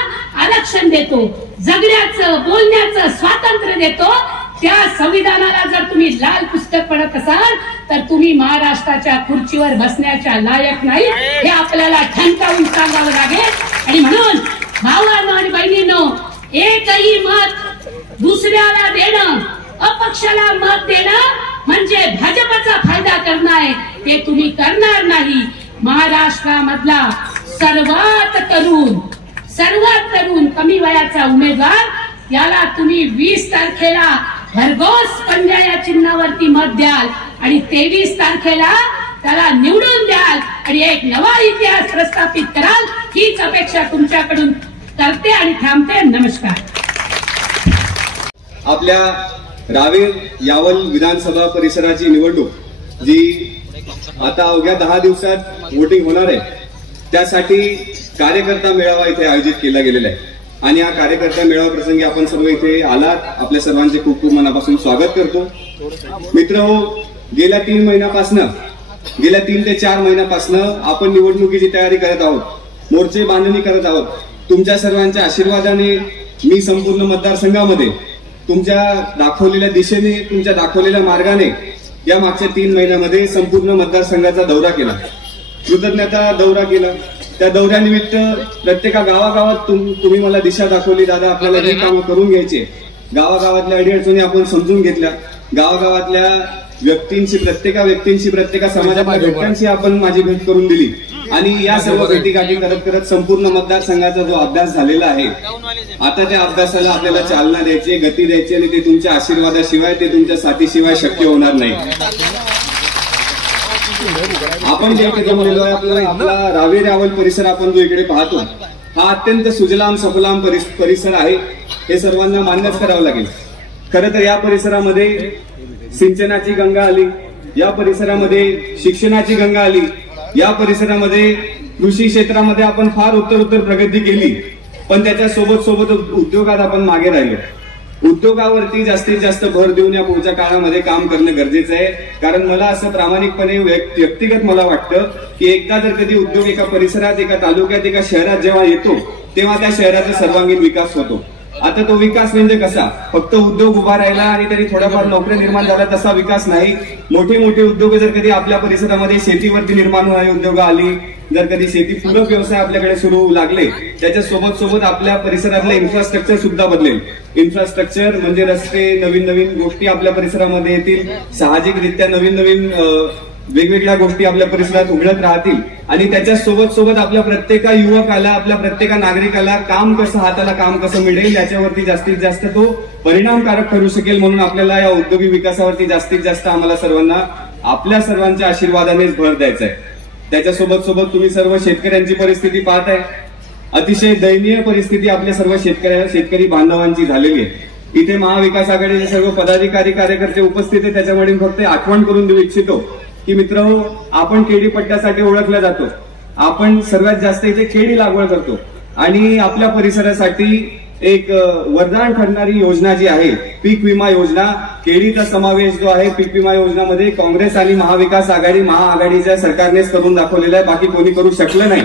आरक्षण देतो, जगण्याचं बोलण्याचं स्वातंत्र्य देतो, त्या संविधानाला जर तुम्ही लाल पुस्तक पडत असाल तर तुम्ही महाराष्ट्राच्या खुर्चीवर बसण्याच्या लायक नाही, हे आपल्याला ठणकावून सांगावं लागेल. आणि म्हणून भावांनो आणि बहिणींनो, एकही मत दुसऱ्याला देणं, अपक्षाला मत देणं म्हणजे भाजपचा फायदा करणं आहे, ते तुम्ही करणार नाही. महाराष्ट्रामधला सर्वात तरुण कमी वयाचा उमेदवार याला तुम्ही 20 तारखेला भरघोस पंजा या चिन्हावरती मत द्याल आणि 23 तारखेला त्याला निवडून द्याल आणि एक नवा इतिहास प्रस्थापित कराल, हीच अपेक्षा तुमच्याकडून करते आणि थांबते. नमस्कार. आपल्या रावेर यावल विधानसभा परिसराची निवडणूक जी आता अवघ्या 10 दिवसात वोटिंग होणार आहे, त्यासाठी कार्यकर्ता मेळावा इथे आयोजित केला गेलेला आहे. आणि या कार्यकर्ता मेळावा प्रसंगी आपण सर्व इथे आलात, आपल्या सर्वांचे खूप खूप मनापासून स्वागत करतो. मित्रहो, गेल्या 3 ते 4 महिन्यापासून आपण निवडणुकीची तयारी करत आहोत, मोर्चे बांधणी करत आहोत. तुमच्या सर्वांच्या आशीर्वादाने मी संपूर्ण मतदारसंघामध्ये तुमच्या दाखवलेल्या दिशेने, तुमच्या दाखवलेल्या मार्गाने या मागच्या 3 महिन्यामध्ये संपूर्ण मतदारसंघाचा दौरा केला, कृतज्ञता दौरा केला. त्या दौऱ्यानिमित्त प्रत्येका गावागावात तुम्ही मला दिशा दाखवली, दादा आपल्याला ही कामं करून घ्यायची. गावागावातल्या अडीअडचणी आपण समजून घेतल्या, गावागावातल्या प्रत्येका समाजातल्या घटकांशी आपण माझी भेट करून दिली. आणि या सर्व भेटीगाठी करत करत संपूर्ण मतदारसंघाचा जो अभ्यास झालेला आहे, आता त्या अभ्यासाला आपल्याला चालना द्यायची, गती द्यायची. आणि ते तुमच्या आशीर्वादाशिवाय, ते तुमच्या साथीशिवाय शक्य होणार नाही. आपण जे इथे जमलेलो आहे, आपला रावेर यावल परिसर आपण जो इकडे पाहतो, हा अत्यंत सुजलाम सफलाम परिसर आहे, हे सर्वांना मान्यच करावं लागेल. खरं तर या परिसरामध्ये सिंचनाची गंगा आली, या परिसरामध्ये शिक्षणाची गंगा आली, या परिसरामध्ये कृषी क्षेत्रामध्ये आपण फार उत्तर प्रगती केली. पण त्याच्या सोबत उद्योगात आपण मागे राहिलो. उद्योगावरती जास्तीत जास्त भर देऊन या पुढच्या काळामध्ये काम करणं गरजेचं आहे. कारण मला असं प्रामाणिकपणे व्यक्तिगत मला वाटतं की एकदा जर कधी उद्योग एका परिसरात, एका तालुक्यात, एका शहरात जेव्हा येतो, तेव्हा त्या शहराचा सर्वांगीण विकास होतो. आता तो विकास म्हणजे कसा? फक्त उद्योग उभा राहिला आणि तरी थोड्याफार नोकऱ्या निर्माण झाल्या तसा विकास नाही. मोठे उद्योग जर कधी आपल्या परिसरामध्ये शेतीवरती निर्माण होणारी उद्योग आली, जर कधी शेतीपूरक व्यवसाय आपल्याकडे सुरू लागले, त्याच्या सोबत आपल्या परिसरातलं इन्फ्रास्ट्रक्चर सुद्धा बदलेल. इन्फ्रास्ट्रक्चर म्हणजे रस्ते, नवीन गोष्टी आपल्या परिसरामध्ये येतील. साहजिकरित्या नवीन वेगवेगळ्या गोष्टी आपल्या परिसरात उघडत राहतील. आणि त्याच्या सोबत आपल्या प्रत्येका युवकाला, आपल्या प्रत्येका नागरिकाला हाताला काम कसं मिळेल याच्यावरती जास्तीत जास्त तो परिणामकारक ठरू शकेल. म्हणून आपल्याला या औद्योगिक विकासावरती जास्तीत जास्त आम्हाला सर्वांना आपल्या सर्वांच्या आशीर्वादानेच भर द्यायचा आहे. त्याच्या सोबत तुम्ही सर्व शेतकऱ्यांची परिस्थिती पाहताय. अतिशय दयनीय परिस्थिती आपल्या सर्व शेतकरी बांधवांची झालेली आहे. इथे महाविकास आघाडीचे सर्व पदाधिकारी, कार्यकर्ते उपस्थित आहेत. त्याच्यामुळे फक्त आठवण करून देऊ इच्छितो की मित्रांनो, आपण केळी पट्ट्यासाठी ओळखला जातो. आपण सर्वात जास्त इथे केळी लागवड करतो. आणि आपल्या परिसरासाठी एक वरदान ठरणारी योजना जी आहे, पीक विमा योजना, केळीचा समावेश जो आहे पीक विमा योजनामध्ये काँग्रेस आणि महाविकास आघाडी, महाआघाडीच्या सरकारनेच करून दाखवलेलं आहे. बाकी कोणी करू शकलं नाही.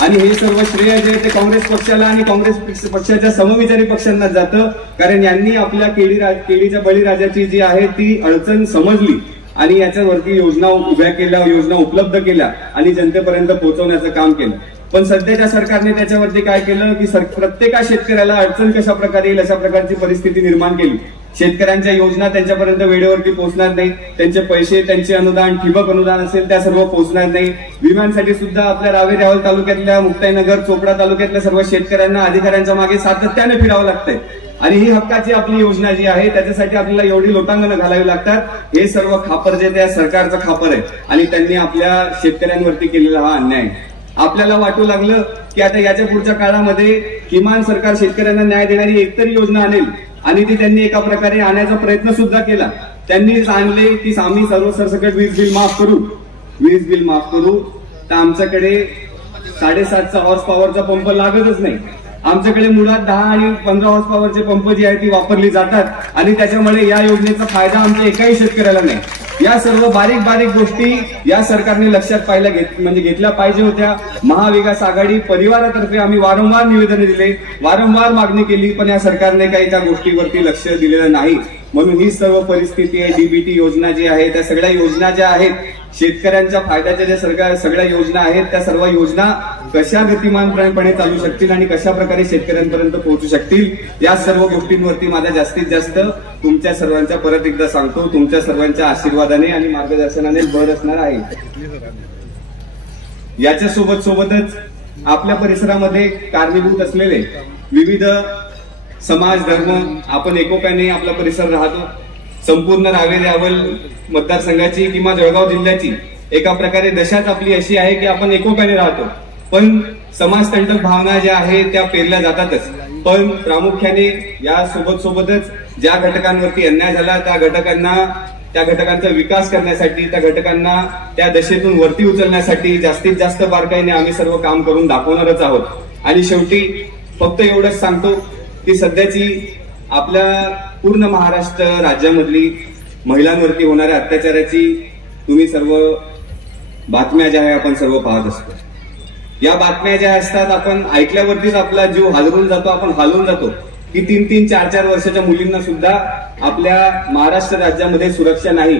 आणि हे सर्व श्रेय जे ते काँग्रेस पक्षाला आणि काँग्रेस पक्षाच्या समविचारी पक्षांना जातं. कारण यांनी आपल्या केळीच्या बळीराजाची जी आहे ती अडचण समजली आणि याच्यावरती योजना उभ्या केल्या, योजना उपलब्ध केल्या आणि जनतेपर्यंत पोहोचवण्याचं काम केलं. पण सध्याच्या सरकारने त्याच्यावरती काय केलं की प्रत्येका शेतकऱ्याला अडचण कशा प्रकारे येईल अशा प्रकारची परिस्थिती निर्माण केली. शेतकऱ्यांच्या योजना त्यांच्यापर्यंत वेळेवरती पोहोचणार नाही. त्यांचे पैसे, त्यांचे अनुदान, ठिबक अनुदान असेल त्या सर्व पोहोचणार नाही. विम्यांसाठी सुद्धा आपल्या रावेर यावल तालुक्यातल्या, मुक्ताईनगर, चोपडा तालुक्यातल्या सर्व शेतकऱ्यांना अधिकाऱ्यांच्या मागे सातत्याने फिरावं लागतंय. आणि ही हक्काची आपली योजना जी आहे त्याच्यासाठी आपल्याला एवढी लोटांगणं घालावी लागतात. हे सर्व खापर जे त्या सरकारचं खापर आहे आणि त्यांनी आपल्या शेतकऱ्यांवरती केलेला हा अन्याय आहे. आपल्याला वाटू लागलं की आता याच्या पुढच्या काळामध्ये किमान सरकार शेतकऱ्यांना न्याय देणारी एकतरी योजना आणेल. आणि ती त्यांनी एका प्रकारे आणण्याचा प्रयत्न सुद्धा केला. त्यांनी सांगले की आम्ही सर्व सरसकट वीज बिल माफ करू. तर आमच्याकडे 7.5चा हॉर्स पॉवरचा पंप लागतच नाही. आमच्याकडे मुळात 10 आणि 15 हॉर्स पॉवरचे पंप जी आहेत ती वापरली जातात. आणि त्याच्यामुळे या योजनेचा फायदा आमच्या एकाही शेतकऱ्याला नाही. या सर्व बारीक गोष्टी या सरकारने लक्षात घेतल्या पाहिजे होत्या. महाविकास आघाडी परिवारातर्फे आम्ही वारंवार निवेदन दिले, वारंवार मागणी केली, पण या सरकारने काही त्या गोष्टीवरती लक्ष दिलेलं नाही. म्हणून ही सर्व परिस्थिती आहे. डीबीटी योजना जी आहे, त्या सगळ्या योजना ज्या आहेत, शेतकऱ्यांच्या फायद्याच्या ज्या सगळ्या योजना आहेत, त्या सर्व योजना कशा गतिमानपणे चालू शकतील आणि कशा प्रकारे शेतकऱ्यांपर्यंत पोहोचू शकतील, या सर्व गोष्टींवरती माझा जास्तीत जास्त तुमच्या सर्वांच्या, परत एकदा सांगतो, तुमच्या सर्वांच्या आशीर्वादाने आणि मार्गदर्शनाने भर असणार आहे. याच्या सोबतच आपल्या परिसरामध्ये कारणीभूत असलेले विविध समाज, धर्म, आपण एकोप्याने आपला परिसर राहतो. संपूर्ण रावेर यावल मतदारसंघाची किंवा जळगाव जिल्ह्याची एका प्रकारे दशाच आपली अशी आहे की आपण एकोप्याने राहतो. पण समाजकंटक भावना ज्या आहेत त्या पेरल्या जातातच, पण प्रामुख्याने या सोबतच ज्या घटकांवरती अन्याय झाला त्या घटकांचा विकास करण्यासाठी, त्या घटकांना त्या दशेतून वरती उचलण्यासाठी जास्तीत जास्त बारकाईने आम्ही सर्व काम करून दाखवणारच आहोत. आणि शेवटी फक्त एवढंच सांगतो की सध्याची आपल्या पूर्ण महाराष्ट्र राज्यामधली महिलांवरती होणाऱ्या अत्याचाराची तुम्ही सर्व बातम्या ज्या आहे आपण सर्व पाहत असतो. या बातम्या ज्या असतात आपण ऐकल्यावरतीच आपला जीव हादरून जातो, आपण हालून जातो की 3-3, 4-4 वर्षाच्या मुलींना सुद्धा आपल्या महाराष्ट्र राज्यामध्ये सुरक्षा नाही.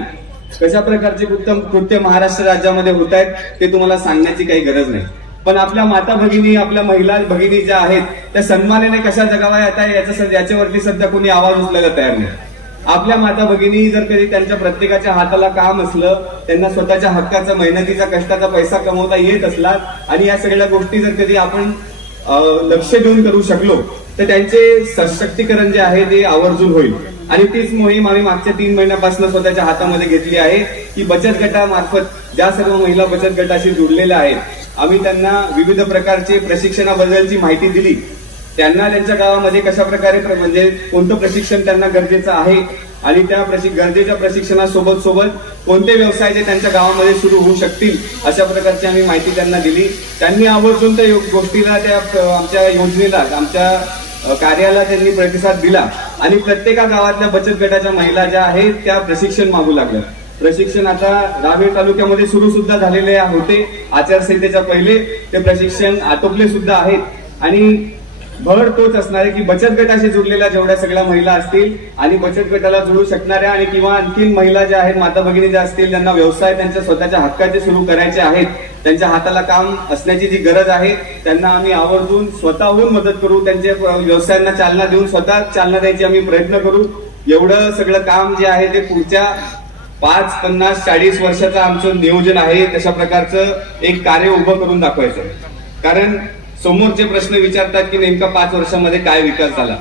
कशा प्रकारचे कृत्य महाराष्ट्र राज्यामध्ये होत आहेत ते तुम्हाला सांगण्याची काही गरज नाही. पण आपल्या माता भगिनी, आपल्या महिला भगिनी ज्या आहेत त्या सन्मानाने कशा जगाव्या याच्यावरती सध्या कोणी आवाज उचलायला तयार नाही. आपल्या माता भगिनी जर कधी त्यांच्या प्रत्येकाच्या हाताला काम असलं, त्यांना स्वतःच्या हक्काचा, मेहनतीचा, कष्टाचा पैसा कमवता येत असला आणि या सगळ्या गोष्टी जर कधी आपण लक्ष देऊन करू शकलो तर त्यांचे सशक्तीकरण जे आहे ते आवर्जून होईल. आणि तीच मोहीम आम्ही मागच्या 3 महिन्यापासून स्वतःच्या हातामध्ये घेतली आहे की बचत गटामार्फत ज्या सर्व महिला बचत गटाशी जुडलेल्या आहेत आम्ही त्यांना विविध प्रकारचे प्रशिक्षणाबद्दलची माहिती दिली. त्यांना त्यांच्या गावामध्ये कशा प्रकारे म्हणजे कोणतं प्रशिक्षण त्यांना गरजेचं आहे आणि त्या गरजेच्या प्रशिक्षणासोबत कोणते व्यवसाय जे त्यांच्या गावामध्ये सुरू होऊ शकतील अशा प्रकारची आम्ही माहिती त्यांना दिली. त्यांनी आवर्जून त्या गोष्टीला, त्या आमच्या योजनेला, आमच्या कार्याला त्यांनी प्रतिसाद दिला आणि प्रत्येका गावातल्या बचत गटाच्या महिला ज्या आहेत त्या प्रशिक्षण मागू लागल्या. प्रशिक्षण आता रावेर तालुक्यामध्ये सुरू सुद्धा झालेले होते. आचारसंहितेच्या पहिले ते प्रशिक्षण आटोपले सुद्धा आहेत आणि भर तोच असणार आहे की बचत गटाशी जुडलेल्या जेवढ्या सगळ्या महिला असतील आणि बचत गटाला जोडू शकणाऱ्या आणि किंवा आणखीन महिला ज्या आहेत, माता भगिनी ज्या असतील, त्यांना व्यवसाय त्यांच्या स्वतःच्या हक्काचे सुरू करायचे आहेत, त्यांच्या हाताला काम असण्याची जी गरज आहे त्यांना आम्ही आवर्जून स्वतःहून मदत करू, त्यांच्या व्यवसायांना चालना देऊन स्वतः चालना द्यायची आम्ही प्रयत्न करू. एवढं सगळं काम जे आहे ते पुढच्या 5, 50, 40 वर्षाचं आमचं नियोजन आहे. तशा प्रकारचं एक कार्य उभं करून दाखवायचं. कारण समोरचे प्रश्न विचारतात की नेमका 5 वर्षामध्ये काय विकास झाला.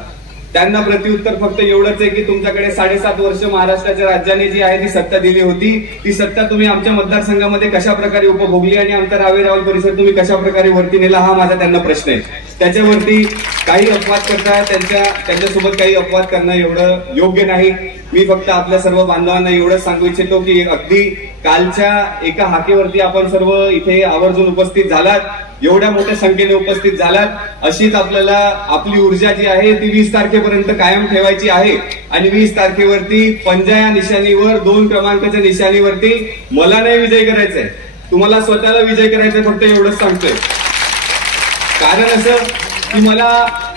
त्यांना प्रत्युत्तर फक्त एवढंच आहे की तुमच्याकडे 7.5 वर्ष महाराष्ट्राच्या राज्याने जी आहे ती सत्ता दिली होती, ती सत्ता तुम्ही आमच्या मतदारसंघामध्ये कशा प्रकारे उपभोगली आणि आमचा रावेर परिसर तुम्ही कशा प्रकारे वरती नेला, हा माझा त्यांना प्रश्न आहे. त्याच्यावरती काही अपवाद करता, त्यांच्यासोबत काही अपवाद करणं एवढं योग्य नाही. मी फक्त आपल्या सर्व बांधवांना एवढंच सांगू इच्छितो की अगदी कालच्या एका हाकेवरती आपण सर्व इथे आवर्जून उपस्थित झालात, एवढ्या मोठ्या संख्येने उपस्थित झालात. अशीच आपल्याला आपली ऊर्जा जी आहे ती 20 तारखेपर्यंत कायम ठेवायची आहे आणि 20 तारखेवरती पंजा या निशाणीवर, 2 क्रमांकाच्या निशाणीवरती मला नाही विजय करायचंय, तुम्हाला स्वतःला विजय करायचंय. फक्त एवढंच सांगतोय. कारण असं की मला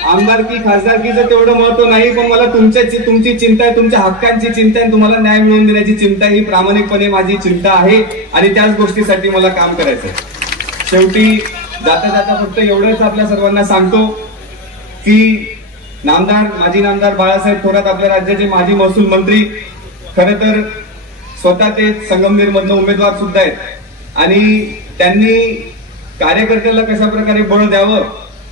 आमदारकी, खासदारकीचं तेवढं महत्व नाही, पण मला तुमची चिंता आहे, तुमच्या हक्कांची चिंता आहे, तुम्हाला न्याय मिळवून देण्याची चिंता, ही प्रामाणिकपणे माझी चिंता आहे आणि त्याच गोष्टीसाठी मला काम करायचंय. शेवटी जाता जाता फक्त एवढंच आपल्या सर्वांना सांगतो की माजी नामदार बाळासाहेब थोरात आपल्या राज्याचे माजी महसूल मंत्री, खरं तर स्वतः ते संगमनेर मधनं उमेदवार सुद्धा आहेत आणि त्यांनी कार्यकर्त्याला कशा प्रकारे बळ द्यावं,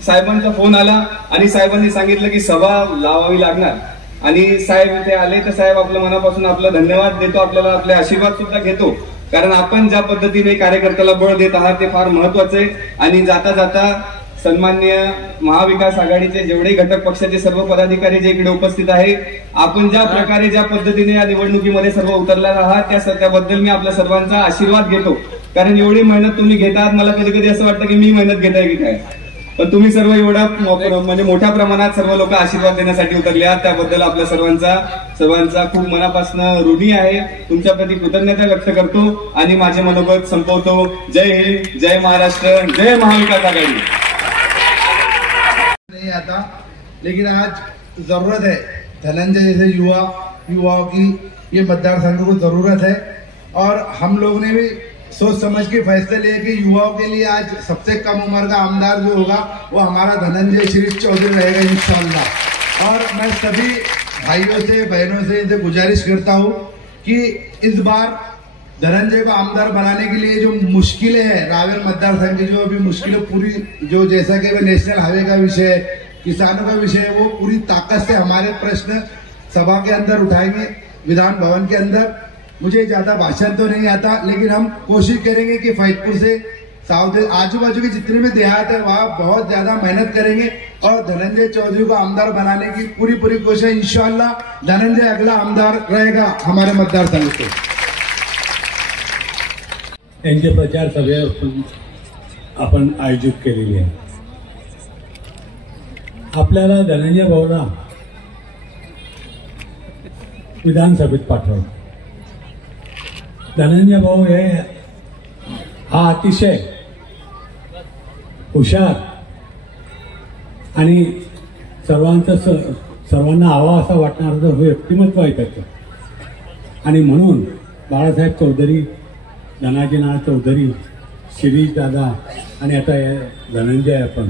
साहेबांचा फोन आला आणि साहेबांनी सांगितलं की सभा लावावी लागणार आणि साहेब इथे आले तर साहेब आपल्या मनापासून आपला धन्यवाद देतो, आपल्याला आपले आशीर्वाद सुद्धा घेतो. कारण आपण ज्या पद्धतीने कार्यकर्त्याला बळ देत आहात ते फार महत्वाचं आहे. आणि जाता जाता सन्माननीय महाविकास आघाडीचे जेवढे घटक पक्षाचे सर्व पदाधिकारी जे इकडे उपस्थित आहेत, आपण ज्या प्रकारे ज्या पद्धतीने या निवडणुकीमध्ये सर्व उतरलेला आहात त्याबद्दल मी आपल्या सर्वांचा आशीर्वाद घेतो. कारण एवढी मेहनत तुम्ही घेतात, मला कधी कधी असं वाटतं की मी मेहनत घेताय की काय, पण तुम्ही सर्व एवढा म्हणजे मोठ्या प्रमाणात सर्व लोक आशीर्वाद देण्यासाठी उतरले आहात. त्याबद्दल आपल्या सर्वांचा खूप मनापासून ऋणी आहे, तुमच्याप्रती कृतज्ञता व्यक्त करतो आणि माझे मनोगत संपवतो. जय हिंद, जय महाराष्ट्र, जय महाविकास आघाड़ी. नहीं आता, लेकिन आज जरूरत है धनंजय जैसे युवाओं की ये मतदार संघ को जरूरत है और हम लोग ने भी सोच समझ के फैसले लिए कि युवाओं के लिए आज सबसे कम उम्र का आमदार जो होगा वो हमारा धनंजय शिरीष चौधरी रहेगा इंशाअल्लाह. और मैं सभी भाइयों से बहनों से इनसे गुजारिश करता हूँ कि इस बार धनंजय को आमदार बनाने के लिए जो मुश्किलें हैं रावेर मतदार संघ की, जो अभी मुश्किलें पूरी, जो जैसा कि नेशनल हाईवे का विषय है, किसानों का विषय है, वो पूरी ताकत से हमारे प्रश्न सभा के अंदर उठाएंगे, विधान भवन के अंदर. मुझे ज्यादा भाषण तो नहीं आता, लेकिन हम कोशिश करेंगे कि फैजपुर से आजू बाजू के जितने भी देहात है वहाँ बहुत ज्यादा मेहनत करेंगे और धनंजय चौधरी को आमदार बनाने की पूरी कोशिश। इंशाल्लाह धनंजय अगला आमदार रहेगा हमारे मतदारसंघ से। त्यांचे प्रचार सभा आपण आयोजित केलेली आहे। आपल्याला धनंजय भाऊला विधानसभेत पाठवलं। धनंजय भाऊ हा अतिशय हुशार आणि सर्वांना हवा असा वाटणारं व्यक्तिमत्व आहे त्याचं। आणि म्हणून बाळासाहेब चौधरी, धनाजीनाथ चौधरी, शिरीष दादा आणि आता धनंजय, आपण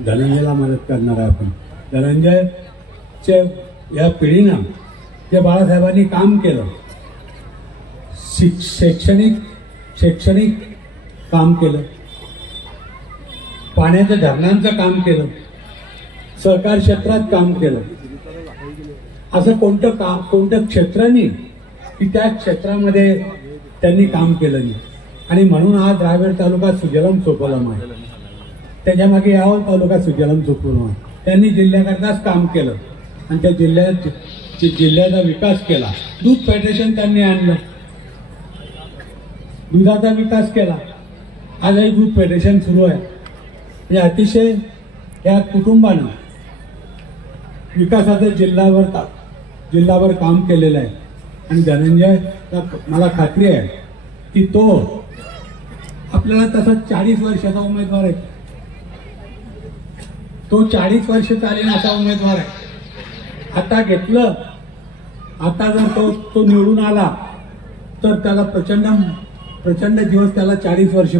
धनंजयला मदत करणार आहे। आपण धनंजयच्या या पिढीनं जे बाळासाहेबांनी काम केलं, शैक्षणिक काम केलं, पाण्याच्या धरणांचं काम केलं, सहकार क्षेत्रात काम केलं, असं कोणतं क्षेत्र नाही की त्या क्षेत्रामध्ये त्यांनी काम केलं नाही। आणि म्हणून आज रावेर तालुका सुजलाम सुफलाम आहे। त्याच्यामागे यावल तालुका सुजलाम सुफलाम आहे। त्यांनी जिल्ह्याकरताच काम केलं आणि त्या जिल्ह्याचा विकास केला। दूध फेडरेशन त्यांनी आणलं, दुधाचा विकास केला। आजही दूध फेडरेशन सुरू आहे। हे अतिशय या कुटुंबानं विकासाचं जिल्हावर काम केलेलं आहे। आणि धनंजय, मला खात्री आहे की तो आपल्याला तसा 40 वर्षाचा उमेदवार आहे। तो 40 वर्ष चालेल असा उमेदवार आहे। आता जर तो निवडून आला तर त्याला प्रचंड दिवस त्याला 40 वर्ष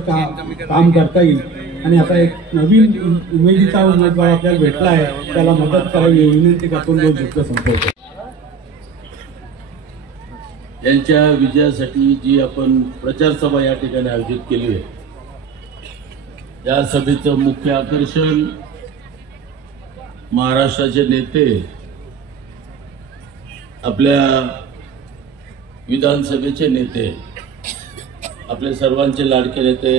काम करता येईल। आणि आता एक नवीन उमेदीचा उमेदवार आपल्याला भेटला आहे, त्याला मदत करावी विनंती करतो। 2 शब्द संपवतो। यांच्या विजयासाठी जी आपण प्रचार सभा या ठिकाणी आयोजित केली आहे, या सभेचं मुख्य आकर्षण महाराष्ट्राचे नेते, आपल्या विधानसभेचे नेते, आपले सर्वांचे लाडके नेते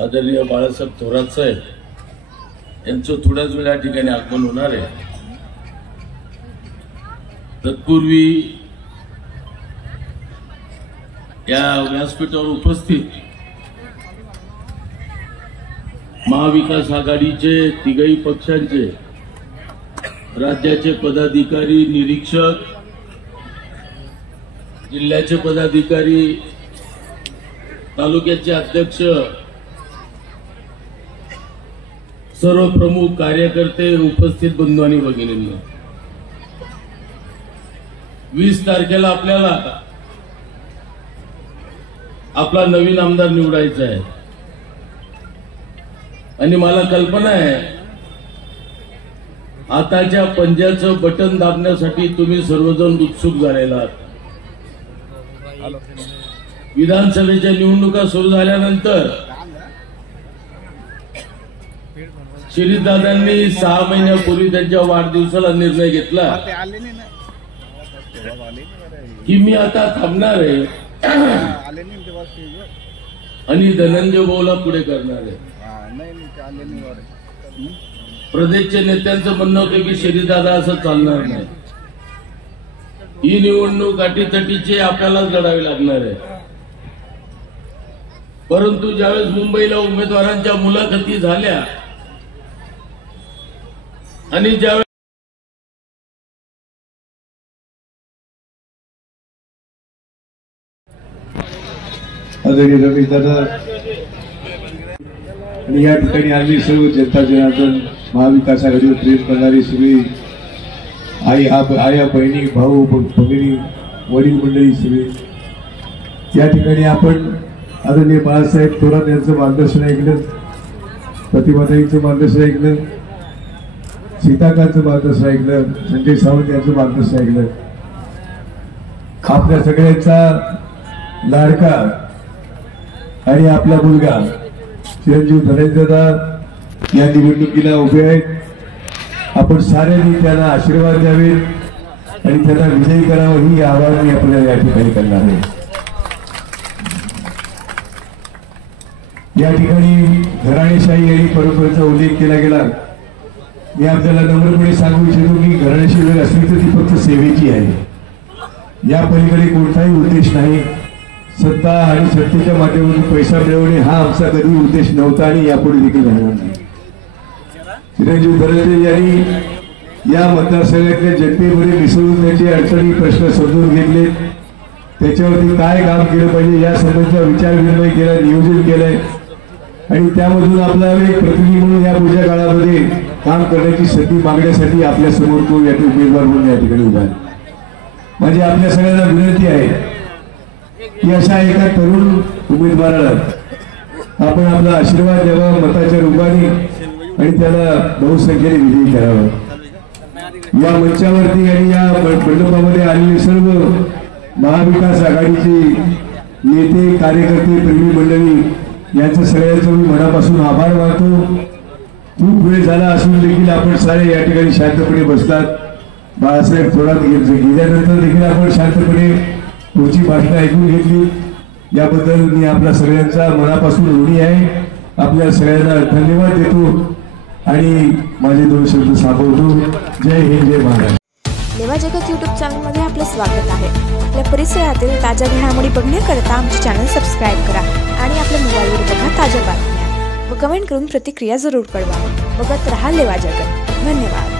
आदरणीय बाळासाहेब थोरात साहेब यांचं थोड्याच वेळ या ठिकाणी आगमन होणार आहे। तत्पूर्वी या व्यासपीठावर उपस्थित महाविकास आघाडीचे तिघही पक्षांचे राज्याचे पदाधिकारी, निरीक्षक, जिल्ह्याचे पदाधिकारी, तालुक्याचे अध्यक्ष, सर्व प्रमुख कार्यकर्ते, उपस्थित बंधू आणि भगिनींनो, 20 तारखेला आपल्याला आपला नवीन आमदार निवडायचा आहे। आणि मला कल्पना आहे आताच्या पंजाचं बटन दाबण्यासाठी तुम्ही सर्वजण उत्सुक झालेला आहात। विधानसभेच्या निवडणुका सुरू झाल्यानंतर शिरीषदादांनी 6 महिन्यापूर्वी त्यांच्या वाढदिवसाला निर्णय घेतला की मी आता थांबणार आहे आणि धनंजय भाऊला पुढे करणार आहे। प्रदेशच्या नेत्यांचं म्हणणं होतं की शिरीषदादा असं चालणार नाही, ही निवडणूक अटीतटीची आपल्यालाच लढावी लागणार आहे। परंतु ज्यावेळेस मुंबईला उमेदवारांच्या मुलाखती झाल्या आणि ज्यावेळेस आदरणीय रमेश दादा आणि या ठिकाणी आम्ही सर्व जनता जनार्दन, महाविकास आघाडीवर प्रेम करणारी सगळी आया बहिणी, भाऊ भगिनी, वडील मंडळी सगळी या ठिकाणी आपण आदरणीय बाळासाहेब थोरात यांचं मार्गदर्शन ऐकलं, प्रतिभाताईंचं मार्गदर्शन ऐकलं, सीताकांचं मार्गदर्शन ऐकलं, संजय सावंत यांचं मार्गदर्शन ऐकलं। आपल्या सगळ्यांचा लाडका आणि आपला मुलगा चिरंजीव धनंजयदा या निवडणुकीला उभे आहेत। आपण साऱ्यांनी त्यांना आशीर्वाद द्यावे आणि त्यांना विजयी करावं ही आवाहन मी आपल्याला या ठिकाणी करणार आहे। या ठिकाणी घराणेशाही आणि परंपरेचा उल्लेख केला गेला. मी आपल्याला नम्रपणे सांगू इच्छितो की घराणेशाही जर असली तर ती फक्त सेवेची आहे. या पलीकडे कोणताही उद्देश नाही. सत्ता आणि सत्तेच्या माध्यमातून पैसा मिळवणे हा आमचा कधी उद्देश नव्हता आणि यापुढे देखील राहणार नाही. चिरंजीव धनंजय यांनी या मतदारसंघातल्या जनतेमध्ये मिसळून त्यांची अडचणी प्रश्न समजून घेतले, त्याच्यावरती काय काम केलं पाहिजे या संबंधीचा विचार विनिमय केला, नियोजन केलंय आणि त्यामधून आपल्याला एक प्रतिनिधी म्हणून या पुढच्या काळामध्ये काम करण्याची संधी मागण्यासाठी आपल्या समोर तो या उमेदवार म्हणून या ठिकाणी उभा आहे. म्हणजे आपल्या सगळ्यांना विनंती आहे की अशा एका तरुण उमेदवाराला आपण आपला आशीर्वाद द्यावा मताच्या रूपाने आणि त्याला बहुसंख्येने विजयी करावा. या मंचावरती आणि या मंडपामध्ये आलेले सर्व महाविकास आघाडीचे नेते कार्यकर्ते प्रेमी मंडळी यांचं सगळ्यांचं मी मनापासून आभार मानतो. खूप वेळ झाला असून देखील आपण सारे या ठिकाणी शांतपणे बसलात. बाळासाहेब थोरात गेल्यानंतर देखील आपण शांतपणे पुढची भाषणं ऐकून घेतली. याबद्दल मी आपल्या सगळ्यांचा मनापासून ऋणी आहे. आपल्या सगळ्यांना धन्यवाद देतो आणि माझे 2 शब्द संपवतो. जय हिंद, जय महाराष्ट्र. लेवा जगत यूट्यूब चॅनलमध्ये आपलं स्वागत आहे. आपल्या परिसरातील ताज्या घडामोडी बघण्याकरता आमचे चॅनल सबस्क्राईब करा आणि आपल्या मोबाईलवर बघा ताज्या बातम्या व कमेंट करून प्रतिक्रिया जरूर कळवा. बघत रहा लेवा जगत. धन्यवाद.